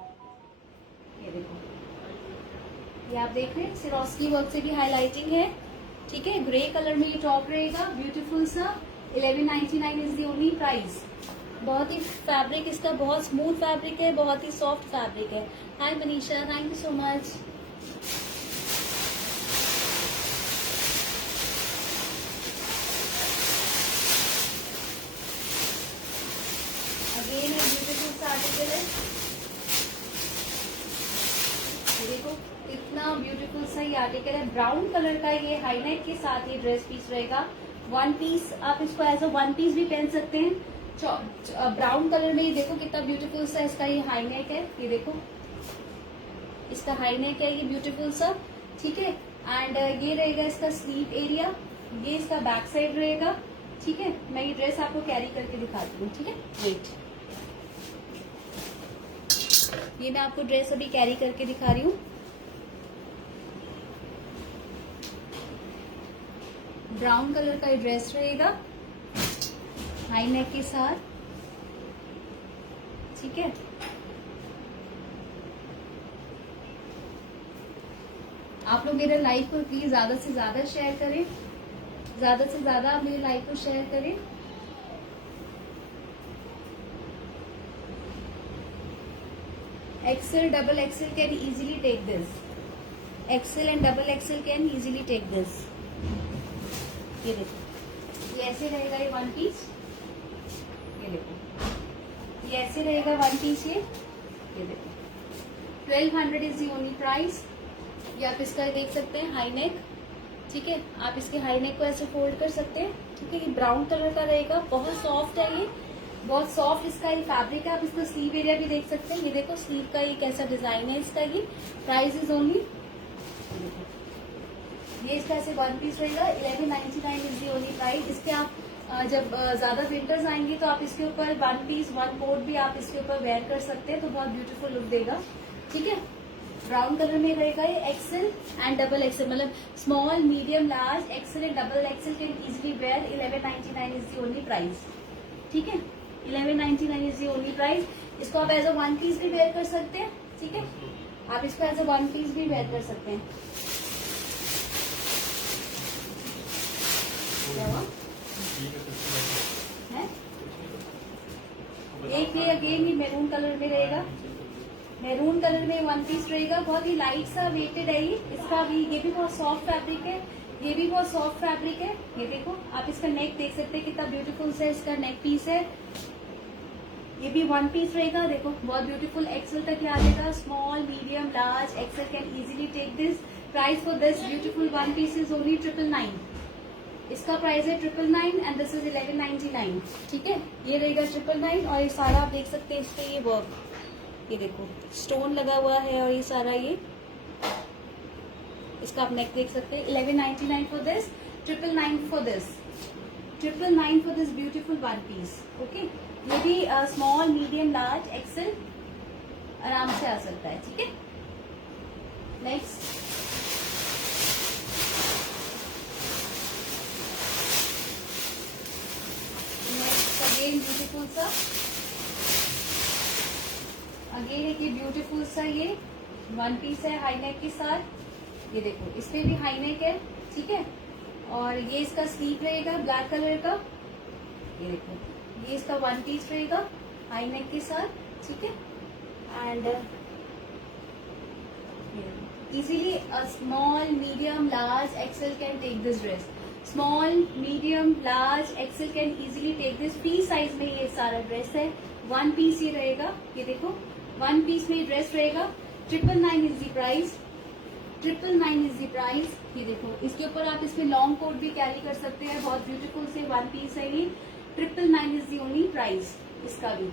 ये देखो, ये आप देख रहे हैं सिरोस्की वर्क से भी हाईलाइटिंग है, ठीक है। ग्रे कलर में ये टॉप रहेगा, ब्यूटीफुल सा। 1199 इज दी ओनली प्राइस। बहुत ही फैब्रिक इसका बहुत स्मूथ फैब्रिक है, बहुत ही सॉफ्ट फैब्रिक है। Hi Manisha, thank you so much. Again एक ब्यूटीफुल सा आर्टिकल है, देखो इतना ब्यूटीफुल सा ये आर्टिकल है। ब्राउन कलर का ये हाई नेक के साथ ये ड्रेस पीस रहेगा। वन पीस आप इसको एज अ वन पीस भी पहन सकते हैं। ब्राउन कलर में ये देखो कितना ब्यूटीफुल सा इसका ये हाई नेक है, ये देखो इसका हाई नेक है ये ब्यूटीफुल सा, ठीक है। एंड ये रहेगा इसका स्लीव एरिया, ये इसका बैक साइड रहेगा, ठीक है। मैं ये ड्रेस आपको कैरी करके दिखाती हूँ, ठीक है। वेट, ये मैं आपको ड्रेस अभी कैरी करके दिखा रही हूँ। ब्राउन कलर का ये ड्रेस रहेगा हाई नेक के साथ, ठीक है। आप लोग मेरे लाइव को प्लीज ज्यादा से ज्यादा शेयर करें, ज्यादा से ज्यादा आप मेरे लाइव को शेयर करें। XL, double XL can easily take this. XL and double XL can easily take this. ये देखो, ये ऐसे रहेगा ये वन पीस, ये देखो ये ऐसे रहेगा वन पीस, ये देखो 1200 इज दी ओनली प्राइस। ये आप इसका देख सकते हैं हाई नेक, ठीक है, आप इसके हाई नेक को ऐसे फोल्ड कर सकते हैं, ठीक है। ये ब्राउन कलर का रहेगा, बहुत सॉफ्ट है, ये बहुत सॉफ्ट इसका ये फैब्रिक है। आप इसका स्लीव एरिया भी देख सकते हैं, ये देखो स्लीव का ये कैसा डिजाइन है इसका। ये प्राइस इज ओनली, ये इसका ऐसे वन पीस रहेगा 1199 इज दी ओनली प्राइस। इसके आप जब ज्यादा विंटर्स आएंगे तो आप इसके ऊपर वन पीस वन कोट भी आप इसके ऊपर वेयर कर सकते हैं, तो बहुत ब्यूटीफुल लुक देगा, ठीक है। ब्राउन कलर में रहेगा ये, एक्सेल एंड डबल एक्सेल, मतलब small medium large XL and double XL can easily wear. 1199 is the only price, ठीक है। 1199 इज दी ओनली प्राइस। इसको आप एज अ वन पीस भी वेयर कर सकते हैं, ठीक है, आप इसको एज अ वन पीस भी वेयर कर सकते हैं। एक ये अगेन ये मैरून कलर में रहेगा, मैरून कलर में वन पीस रहेगा, बहुत ही लाइट सा वेटेड है ये। इसका भी, ये भी बहुत सॉफ्ट फैब्रिक है, ये भी बहुत सॉफ्ट फैब्रिक है। ये देखो आप इसका नेक देख सकते हैं कितना ब्यूटीफुल से इसका नेक पीस है। ये भी वन पीस रहेगा, देखो बहुत ब्यूटीफुल, एक्सेल तक आ जाएगा, small medium large XL can easily take this. Price for this beautiful one piece is only 999। इसका प्राइस है 999 एंड दिस इज 1199, ठीक है। ये रहेगा 999 और ये सारा आप देख सकते हैं इस पे ये वर्क, ये देखो स्टोन लगा हुआ है और ये सारा ये इसका आप नेक देख सकते हैं। 1199 for this, 999 for this, 999 for this beautiful one piece, okay. ये भी स्मॉल मीडियम लार्ज एक्सेल आराम से आ सकता है, ठीक है। नेक्स्ट अगेन ब्यूटीफुल सा, अगेन एक ये ब्यूटीफुल सा ये वन पीस है हाई नेक के साथ। ये देखो इस पे भी हाई नेक है, ठीक है, और ये इसका स्लीव रहेगा ब्लैक कलर का। ये देखो ये इसका वन पीस रहेगा हाई नेक के साथ, ठीक है। And easily a small medium large XL can take this dress. Small medium large XL can easily take this. Free size में ये सारा ड्रेस है, वन पीस ये रहेगा, ये देखो वन पीस में ड्रेस रहेगा। 999 is the price, 999 is the price. ये देखो इसके ऊपर आप इसमें लॉन्ग कोट भी कैरी कर सकते हैं, बहुत ब्यूटीफुल से वन पीस है ये। 999 इज दी ओनली प्राइस इसका भी,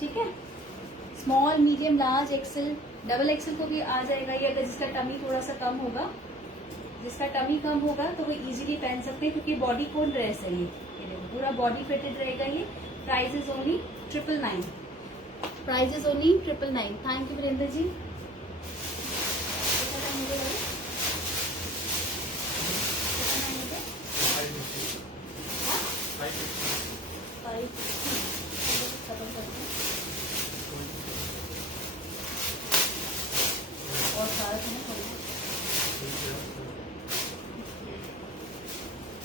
ठीक है। Small medium large XL double Excel को भी आ जाएगा ये, अगर जिसका टमी थोड़ा सा कम होगा, जिसका टमी कम होगा तो वो इजीली पहन सकते हैं, क्योंकि बॉडी कॉन ड्रेस है ये देखो पूरा बॉडी फिटेड रहेगा ये। Price is only 999, price is only 999। Thank you Virendra ji. और सारा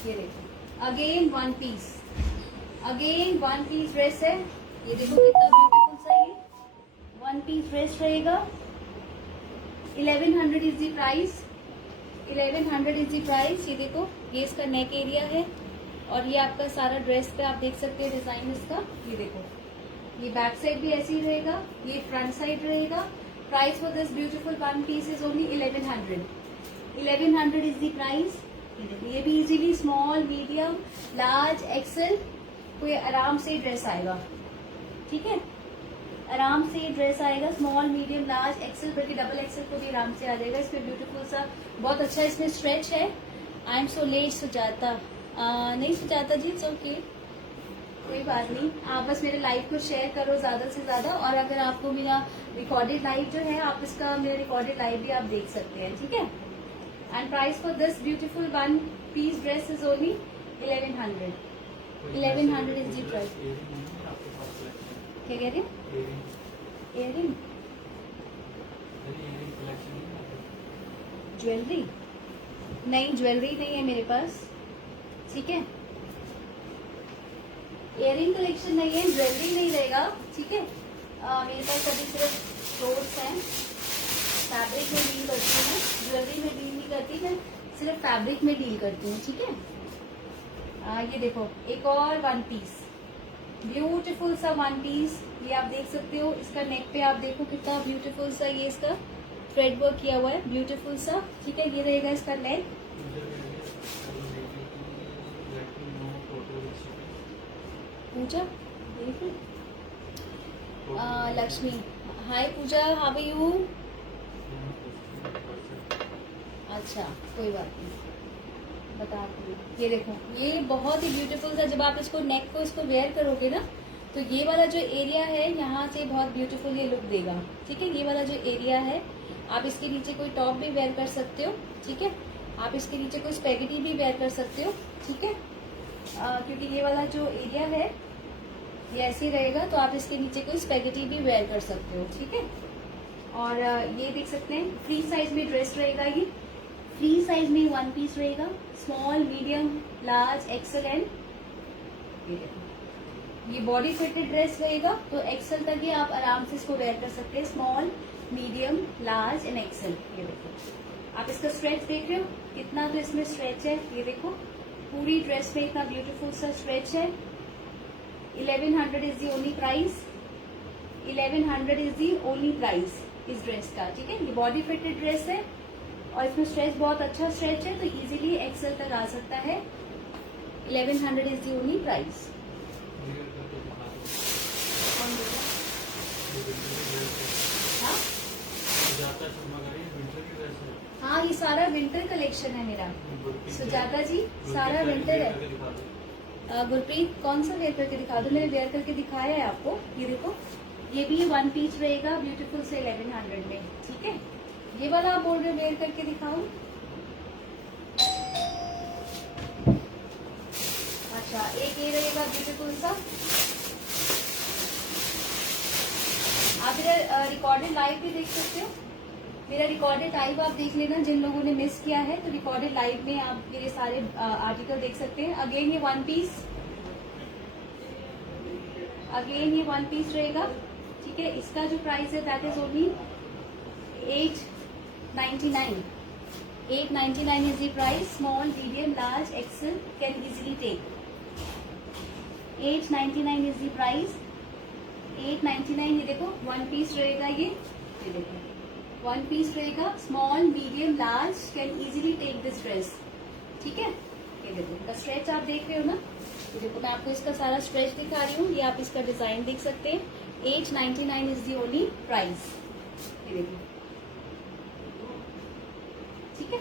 ये देखो again one piece, again one piece dress है। ये देखो कितना ब्यूटीफुल सा ये वन पीस ड्रेस रहेगा। 1100 is the price, 1100 is the price. ये देखो ये इसका नेक एरिया है और ये आपका सारा ड्रेस पे आप देख सकते हैं डिजाइन इसका। ये देखो ये बैक साइड भी ऐसे ही रहेगा, ये फ्रंट साइड रहेगा। Price for this beautiful one piece is only 1100, 1100 is the price. ये भी easily small medium large XL को ये आराम से ड्रेस आएगा, ठीक है, आराम से ये ड्रेस आएगा। स्मॉल मीडियम लार्ज एक्सेल, बल्कि डबल एक्सेल को भी आराम से आ जाएगा। इसमें ब्यूटीफुल सा बहुत अच्छा इसमें स्ट्रेच है। I am so let Sujata, नहीं सुजाता जी इट्स ओके, कोई बात नहीं। आप बस मेरे लाइव को शेयर करो ज्यादा से ज्यादा, और अगर आपको मेरा रिकॉर्डेड लाइव जो है आप इसका मेरा रिकॉर्डेड लाइव भी आप देख सकते हैं, ठीक है। And price for this beautiful one piece dress is only 1100, 1100 is the price. क्या कह रहे हैं? इयरिंग ज्वेलरी नहीं, ज्वेलरी नहीं है मेरे पास, ठीक है। इयरिंग कलेक्शन नहीं है, ज्वेलरी नहीं रहेगा, ठीक है। मेरे पास अभी सिर्फ फ्लोर्स हैं। फैब्रिक में डील करती हूँ, ज्वेलरी में डील नहीं करती, मैं सिर्फ फैब्रिक में डील करती हूँ, ठीक है। ये देखो एक और वन पीस, ब्यूटीफुल सा वन पीस, ये आप देख सकते हो। इसका नेक पे आप देखो कितना ब्यूटीफुल सा ये इसका थ्रेड वर्क किया हुआ है, ब्यूटीफुल सा। ठीक है, ये रहेगा इसका नेक। पूजा लक्ष्मी, हाय पूजा, हाउ आर यू? अच्छा कोई बात नहीं, बता दूँ। ये देखो ये बहुत ही ब्यूटीफुल सा, जब आप इसको नेक को इसको वेयर करोगे ना तो ये वाला जो एरिया है यहाँ से बहुत ब्यूटीफुल ये लुक देगा। ठीक है, ये वाला जो एरिया है आप इसके नीचे कोई टॉप भी वेयर कर सकते हो। ठीक है, आप इसके नीचे कोई स्पेगेटी भी वेयर कर सकते हो। ठीक है, क्योंकि ये वाला जो एरिया है ये ऐसे ही रहेगा, तो आप इसके नीचे कोई स्पेगेटी भी वेयर कर सकते हो। ठीक है, और ये देख सकते हैं फ्री साइज में ड्रेस रहेगा। ये फ्री साइज में वन पीस रहेगा, small, medium, large, XL and ये बॉडी फिटेड ड्रेस रहेगा, तो एक्सेल तक ही आप आराम से इसको वेयर कर सकते हैं। Small, medium, large and XL. ये देखो आप इसका स्ट्रेच देख रहे हो कितना, तो इसमें स्ट्रेच है। ये देखो पूरी ड्रेस में इतना ब्यूटीफुल सा स्ट्रेच है। 1100 is the only price, 1100 is the only price इस ड्रेस का। ठीक है, ये बॉडी फिटेड ड्रेस है और इसमें स्ट्रेच बहुत अच्छा स्ट्रेच है, तो इजीली एक्सेल तक आ सकता है। 1100 इज दी ओनली प्राइस। हाँ ये सारा विंटर कलेक्शन है मेरा, सुजाता जी, सारा विंटर है। गुरप्रीत कौन सा वेयर करके दिखा दो, मैंने वेयर करके दिखाया है आपको। ये देखो ये भी वन पीस रहेगा ब्यूटीफुल से 1100 में। ठीक है, ये वाला आप बोल रहे वेयर करके दिखाऊं? अच्छा एक ये रहेगा ब्यूटीफुल सा। आप मेरा रिकॉर्डेड लाइव भी देख सकते हो, मेरा रिकॉर्डेड लाइव आप देख लेना जिन लोगों ने मिस किया है, तो रिकॉर्डेड लाइव में आप मेरे सारे आर्टिकल देख सकते हैं। अगेन ये वन पीस, अगेन ये वन पीस रहेगा। ठीक है, इसका जो प्राइस है that is only 899। 899 is the price. Small, medium, large, XL can easily take. 899 is the price. 899। ये देखो वन पीस रहेगा ये देखो वन पीस रहेगा, small, medium, large can easily take this dress. ठीक है, ये देखो इसका स्ट्रेच आप देख रहे हो ना, ये देखो मैं आपको इसका सारा स्ट्रेच दिखा रही हूँ, ये आप इसका डिजाइन देख सकते हैं। 899 इज दी ओनली प्राइस। ये देखो ठीक है,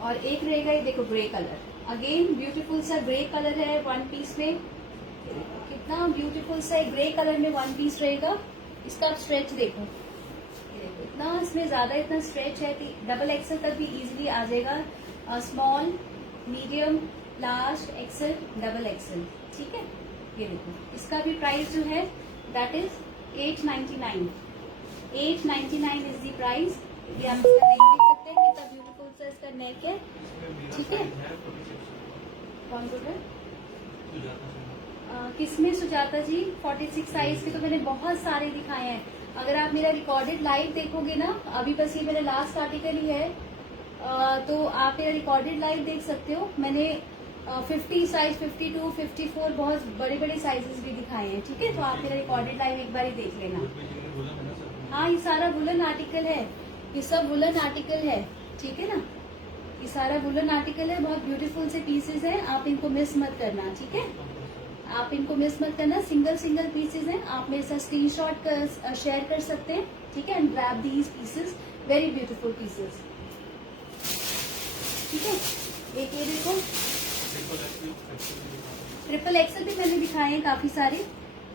और एक रहेगा ये देखो ग्रे कलर, अगेन ब्यूटीफुल सा ग्रे कलर है वन पीस में। कितना ब्यूटीफुल सा ग्रे कलर में वन पीस रहेगा। इसका आप स्ट्रेच देखो, ये देखो इतना इसमें ज्यादा इतना स्ट्रेच है कि डबल एक्सेल तक भी इजीली आ जाएगा। Small, medium, large, XL, double XL. ठीक है, ये देखो इसका भी प्राइस जो है that is 899। 899 is the price. ये आप इसका नेक देख सकते हैं कितना ब्यूटीफुल सा इसका नेक है। ठीक है, कौन बोल रहे हैं? किसमें सुजाता जी? 46 साइज के तो मैंने बहुत सारे दिखाए हैं। अगर आप मेरा रिकॉर्डेड लाइव देखोगे ना, अभी बस ये मेरा लास्ट आर्टिकल ही है, तो आप मेरा रिकॉर्डेड लाइव देख सकते हो। मैंने 50 साइज, 52, 54 बहुत बड़े बड़े साइजेस भी दिखाए हैं। ठीक है, तो आप मेरा रिकॉर्डेड लाइव एक बार ही देख लेना। हाँ ये सारा वुलन आर्टिकल है, ये सब वुलन आर्टिकल है। ठीक है ना, ये सारा वुलन आर्टिकल है, बहुत ब्यूटीफुल से पीसेस हैं, आप इनको मिस मत करना। ठीक है, आप इनको मिस मत करना, सिंगल सिंगल पीसेस हैं, आप मेरे साथ स्क्रीनशॉट कर शेयर कर सकते हैं। ठीक है, and grab these pieces, very beautiful pieces. ठीक है, एक ये देखो ट्रिपल एक्सेल भी मैंने दिखाए हैं काफी सारे।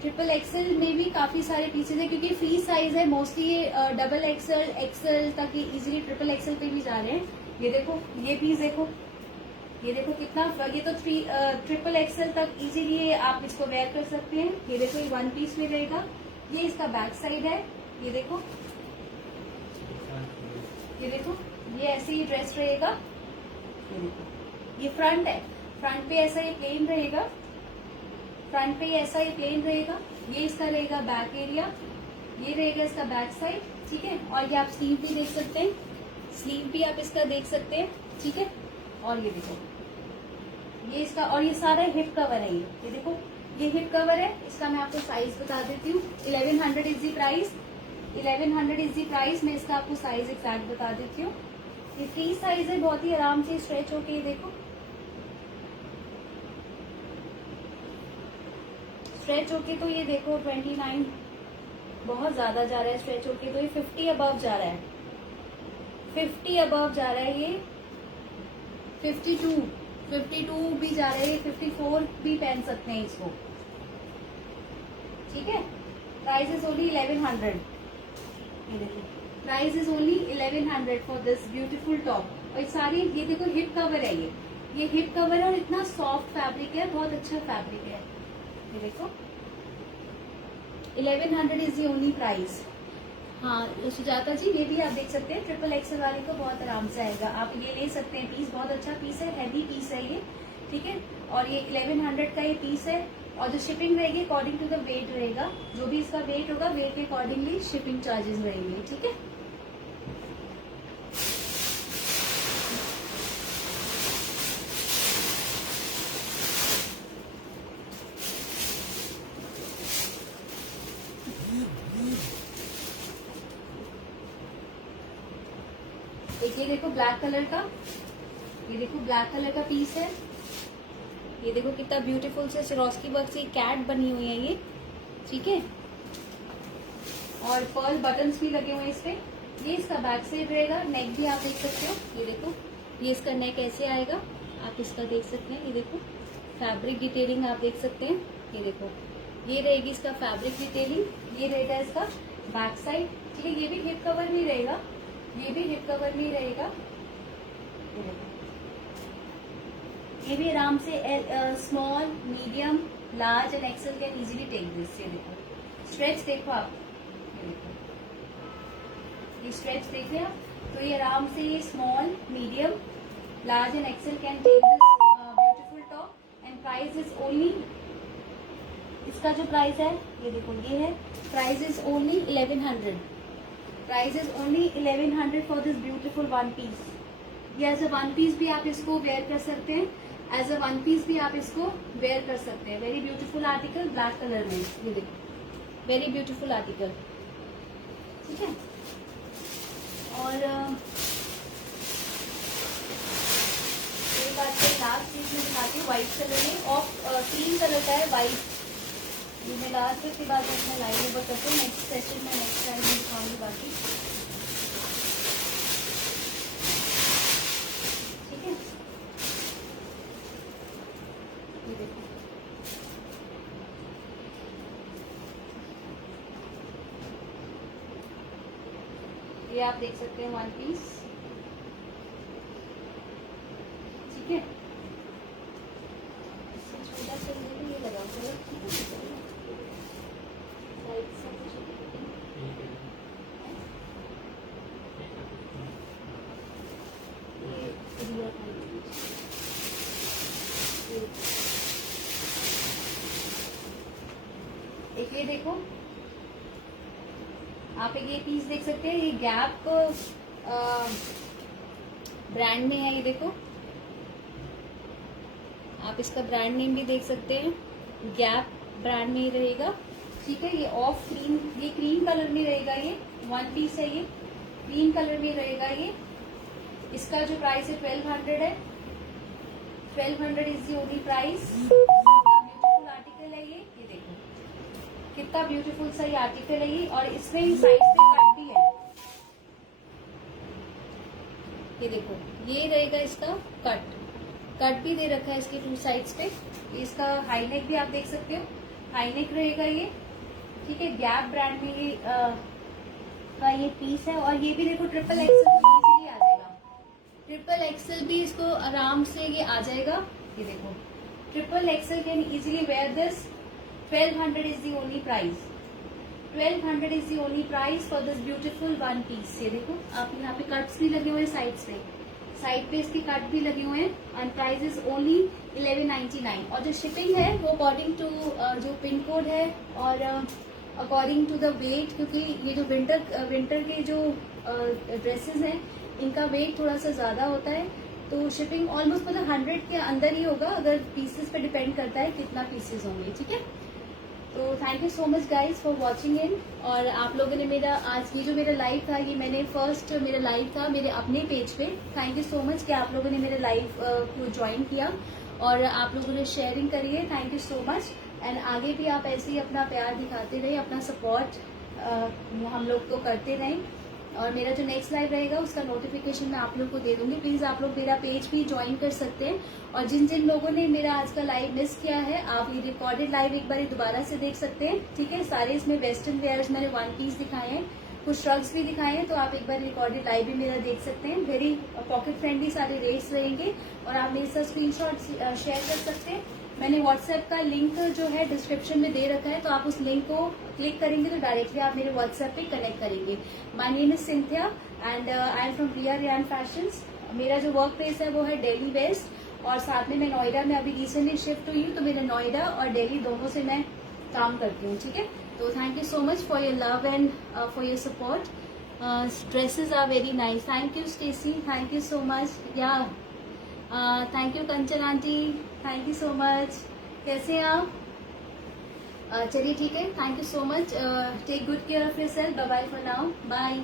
ट्रिपल एक्सेल में भी काफी सारे पीसेस है, क्योंकि फ्री साइज है मोस्टली, ये डबल एक्सेल, एक्सेल तक इजीली ट्रिपल एक्सेल पे भी जा रहे हैं। ये देखो ये पीस देखो, ये देखो कितना, ये तो ट्रिपल एक्सेल तक इजीली आप इसको वेयर कर सकते हैं। ये देखो ये वन पीस में रहेगा, ये इसका बैक साइड है। ये देखो ये देखो ये ऐसे ही ड्रेस रहेगा। ये देखो ये फ्रंट है, फ्रंट पे ऐसा ये प्लेन रहेगा, फ्रंट पे ऐसा ये प्लेन रहेगा। ये इसका रहेगा बैक एरिया, ये रहेगा इसका बैक साइड। ठीक है, और ये आप स्लीव भी देख सकते हैं, स्लीव भी आप इसका देख सकते हैं। ठीक है, और ये देखो ये इसका, और ये सारा हिप कवर है। ये देखो ये हिप कवर है। इसका मैं आपको साइज बता देती हूँ। 1100 is the price. 1100 is the price. मैं इसका आपको साइज एग्जैक्ट बता देती हूँ। ये फ्री साइज है, बहुत ही आराम से स्ट्रेच होके। ये देखो स्ट्रेच होके तो ये देखो 29 बहुत ज्यादा जा रहा है। स्ट्रेच होके तो ये 50 अबव जा रहा है। 50 अबव जा रहा है। ये 52 भी जा रहा है। 54 भी पहन सकते हैं इसको। ठीक है। Price is only 1100। ये देखो price is only 1100 for this beautiful top. और सारी ये देखो हिप कवर है। ये हिप कवर है और इतना सॉफ्ट फैब्रिक है, बहुत अच्छा फैब्रिक है। ये देखो 1100 इज दी ओनली प्राइस। हाँ सुजाता जी, ये भी आप देख सकते हैं। ट्रिपल एक्सल वाले को बहुत आराम से आएगा। आप ये ले सकते हैं पीस, बहुत अच्छा पीस है, हैवी पीस है ये। ठीक है। और ये 1100 का ये पीस है। और जो शिपिंग रहेगी अकॉर्डिंग टू द वेट रहेगा। जो भी इसका वेट होगा, वेट के अकॉर्डिंगली शिपिंग चार्जेस रहेंगे। ठीक है। एक ये देखो ब्लैक कलर का, ये देखो ब्लैक कलर का पीस है। ये देखो कितना ब्यूटीफुल से सिरोस्की वर्क से कैट बनी हुई है ये। ठीक है। और पर्ल बटन्स भी लगे हुए हैं इस पे। ये इसका बैक साइड रहेगा। नेक भी आप देख सकते हो। ये देखो ये इसका नेक ऐसे आएगा, आप इसका देख सकते हैं। ये देखो फैब्रिक डिटेलिंग आप देख सकते हैं। ये देखो ये रहेगी इसका फैब्रिक डिटेलिंग। ये रहेगा इसका बैक साइड। ठीक है। ये भी हिप कवर में रहेगा। ये भी हिप कवर में रहेगा। ये देखो ये भी आराम से small, medium, large and XL can easily take this. ये देखो स्ट्रेच देखो आप। ये देखो ये स्ट्रेच देख रहे हैं आप। तो ये आराम से ये small, medium, large and XL can take this beautiful top. And price is only, इसका जो प्राइस है ये देखो ये है। Price is only 1100। Price is only 1100 for this beautiful one piece. ये एज अ वन पीस भी आप इसको वेयर कर सकते हैं। एज अ वन पीस भी आप इसको वेयर कर सकते हैं। Very beautiful article black colour में। ये देखो वेरी ब्यूटीफुल आर्टिकल। ठीक है। और एक आजकल लास्ट पीस में दिखाती हूँ व्हाइट कलर में। ऑफ क्रीम कलर का है, व्हाइट। ये मैं लास्ट के बाद अपना लाइव ओवर करते हैं। नेक्स्ट सेशन में नेक्स्ट टाइम में दिखाऊंगी बाकी। ठीक है। ये देखो ये आप देख सकते हैं वन पीस। ठीक है। छोटा सा ये लगा एक ये देखो आप एक ये पीस देख सकते हैं। ये गैप ब्रांड में है। ये देखो आप इसका ब्रांड नेम भी देख सकते हैं। गैप ब्रांड में ही रहेगा। ठीक है। ये ऑफ क्रीम, ये क्रीम कलर में रहेगा। ये वन पीस है। ये क्रीम कलर में रहेगा। ये इसका जो प्राइस है 1200 है। 1200 is the only price. Beautiful article है ये देखो कितना ब्यूटीफुल सा ये आर्टिकल है ये। और इसमें ही साइड पे कट भी है। ये देखो ये रहेगा इसका कट भी दे रखा है इसके टू साइड्स पे। इसका हाई नेक भी आप देख सकते हो। हाई नेक रहेगा ये। ठीक है। गैप ब्रांड में ये का ये पीस है। और ये भी देखो ट्रिपल एक्सल इजीली आ जाएगा। ट्रिपल एक्सल भी इसको आराम से ये आ जाएगा। ये देखो triple XL can easily wear this. 1200 is the only price. 1200 is the only price for this beautiful one piece. ये देखो आप यहाँ पे कट्स भी लगे हुए हैं साइड्स पे। साइड पे इसके कट भी लगे हुए हैं। And price is only 1199। और जो शिपिंग है वो अकॉर्डिंग टू जो पिन कोड है और अकॉर्डिंग टू द वेट, क्योंकि ये जो विंटर के जो ड्रेसेस हैं इनका वेट थोड़ा सा ज्यादा होता है। तो शिपिंग ऑलमोस्ट मतलब 100 के अंदर ही होगा, अगर पीसेस पे डिपेंड करता है कितना पीसेस होंगे, ठीक है। तो thank you so much guys for watching in. और आप लोगों ने मेरा आज ये जो मेरा लाइव था, ये मैंने फर्स्ट मेरा लाइव था मेरे अपने पेज पे। थैंक यू सो मच कि आप लोगों ने मेरे लाइव को ज्वाइन किया और आप लोगों ने शेयरिंग करी है। Thank you so much. And आगे भी आप ऐसे ही अपना प्यार दिखाते रहे, अपना सपोर्ट हम लोग को करते रहें। और मेरा जो नेक्स्ट लाइव रहेगा उसका नोटिफिकेशन मैं आप लोग को दे दूंगी। प्लीज आप लोग मेरा पेज भी ज्वाइन कर सकते हैं। और जिन जिन लोगों ने मेरा आज का लाइव मिस किया है, आप ये रिकॉर्डेड लाइव एक बार दोबारा से देख सकते हैं, ठीक है। सारे इसमें वेस्टर्न वेयर्स मैंने 1 पीस दिखाए हैं, कुछ श्रग्स भी दिखाए हैं, तो आप एक बार रिकॉर्डेड लाइव भी मेरा देख सकते हैं। वेरी पॉकेट फ्रेंडली सारे रेट्स रहेंगे और आप मेरे साथ स्क्रीनशॉट शेयर कर सकते हैं। मैंने व्हाट्सएप का लिंक जो है डिस्क्रिप्शन में दे रखा है, तो आप उस लिंक को क्लिक करेंगे तो डायरेक्टली आप मेरे व्हाट्सएप पे कनेक्ट करेंगे। My name is Cynthia and I am from Riya Riyan fashions. मेरा जो वर्क प्लेस है वो है दिल्ली वेस्ट, और साथ में मैं नोएडा में अभी रिसेंटली शिफ्ट हुई हूँ, तो मेरे नोएडा और दिल्ली दोनों से मैं काम करती हूँ, ठीक है। तो thank you so much for your love and for your support. Dresses are very nice. Thank you Stacy, thank you so much. या thank you Kanchan aunty, thank you so much. कैसे हैं आप? चलिए ठीक है, thank you so much. Take good care of your self. Bye bye for now, bye.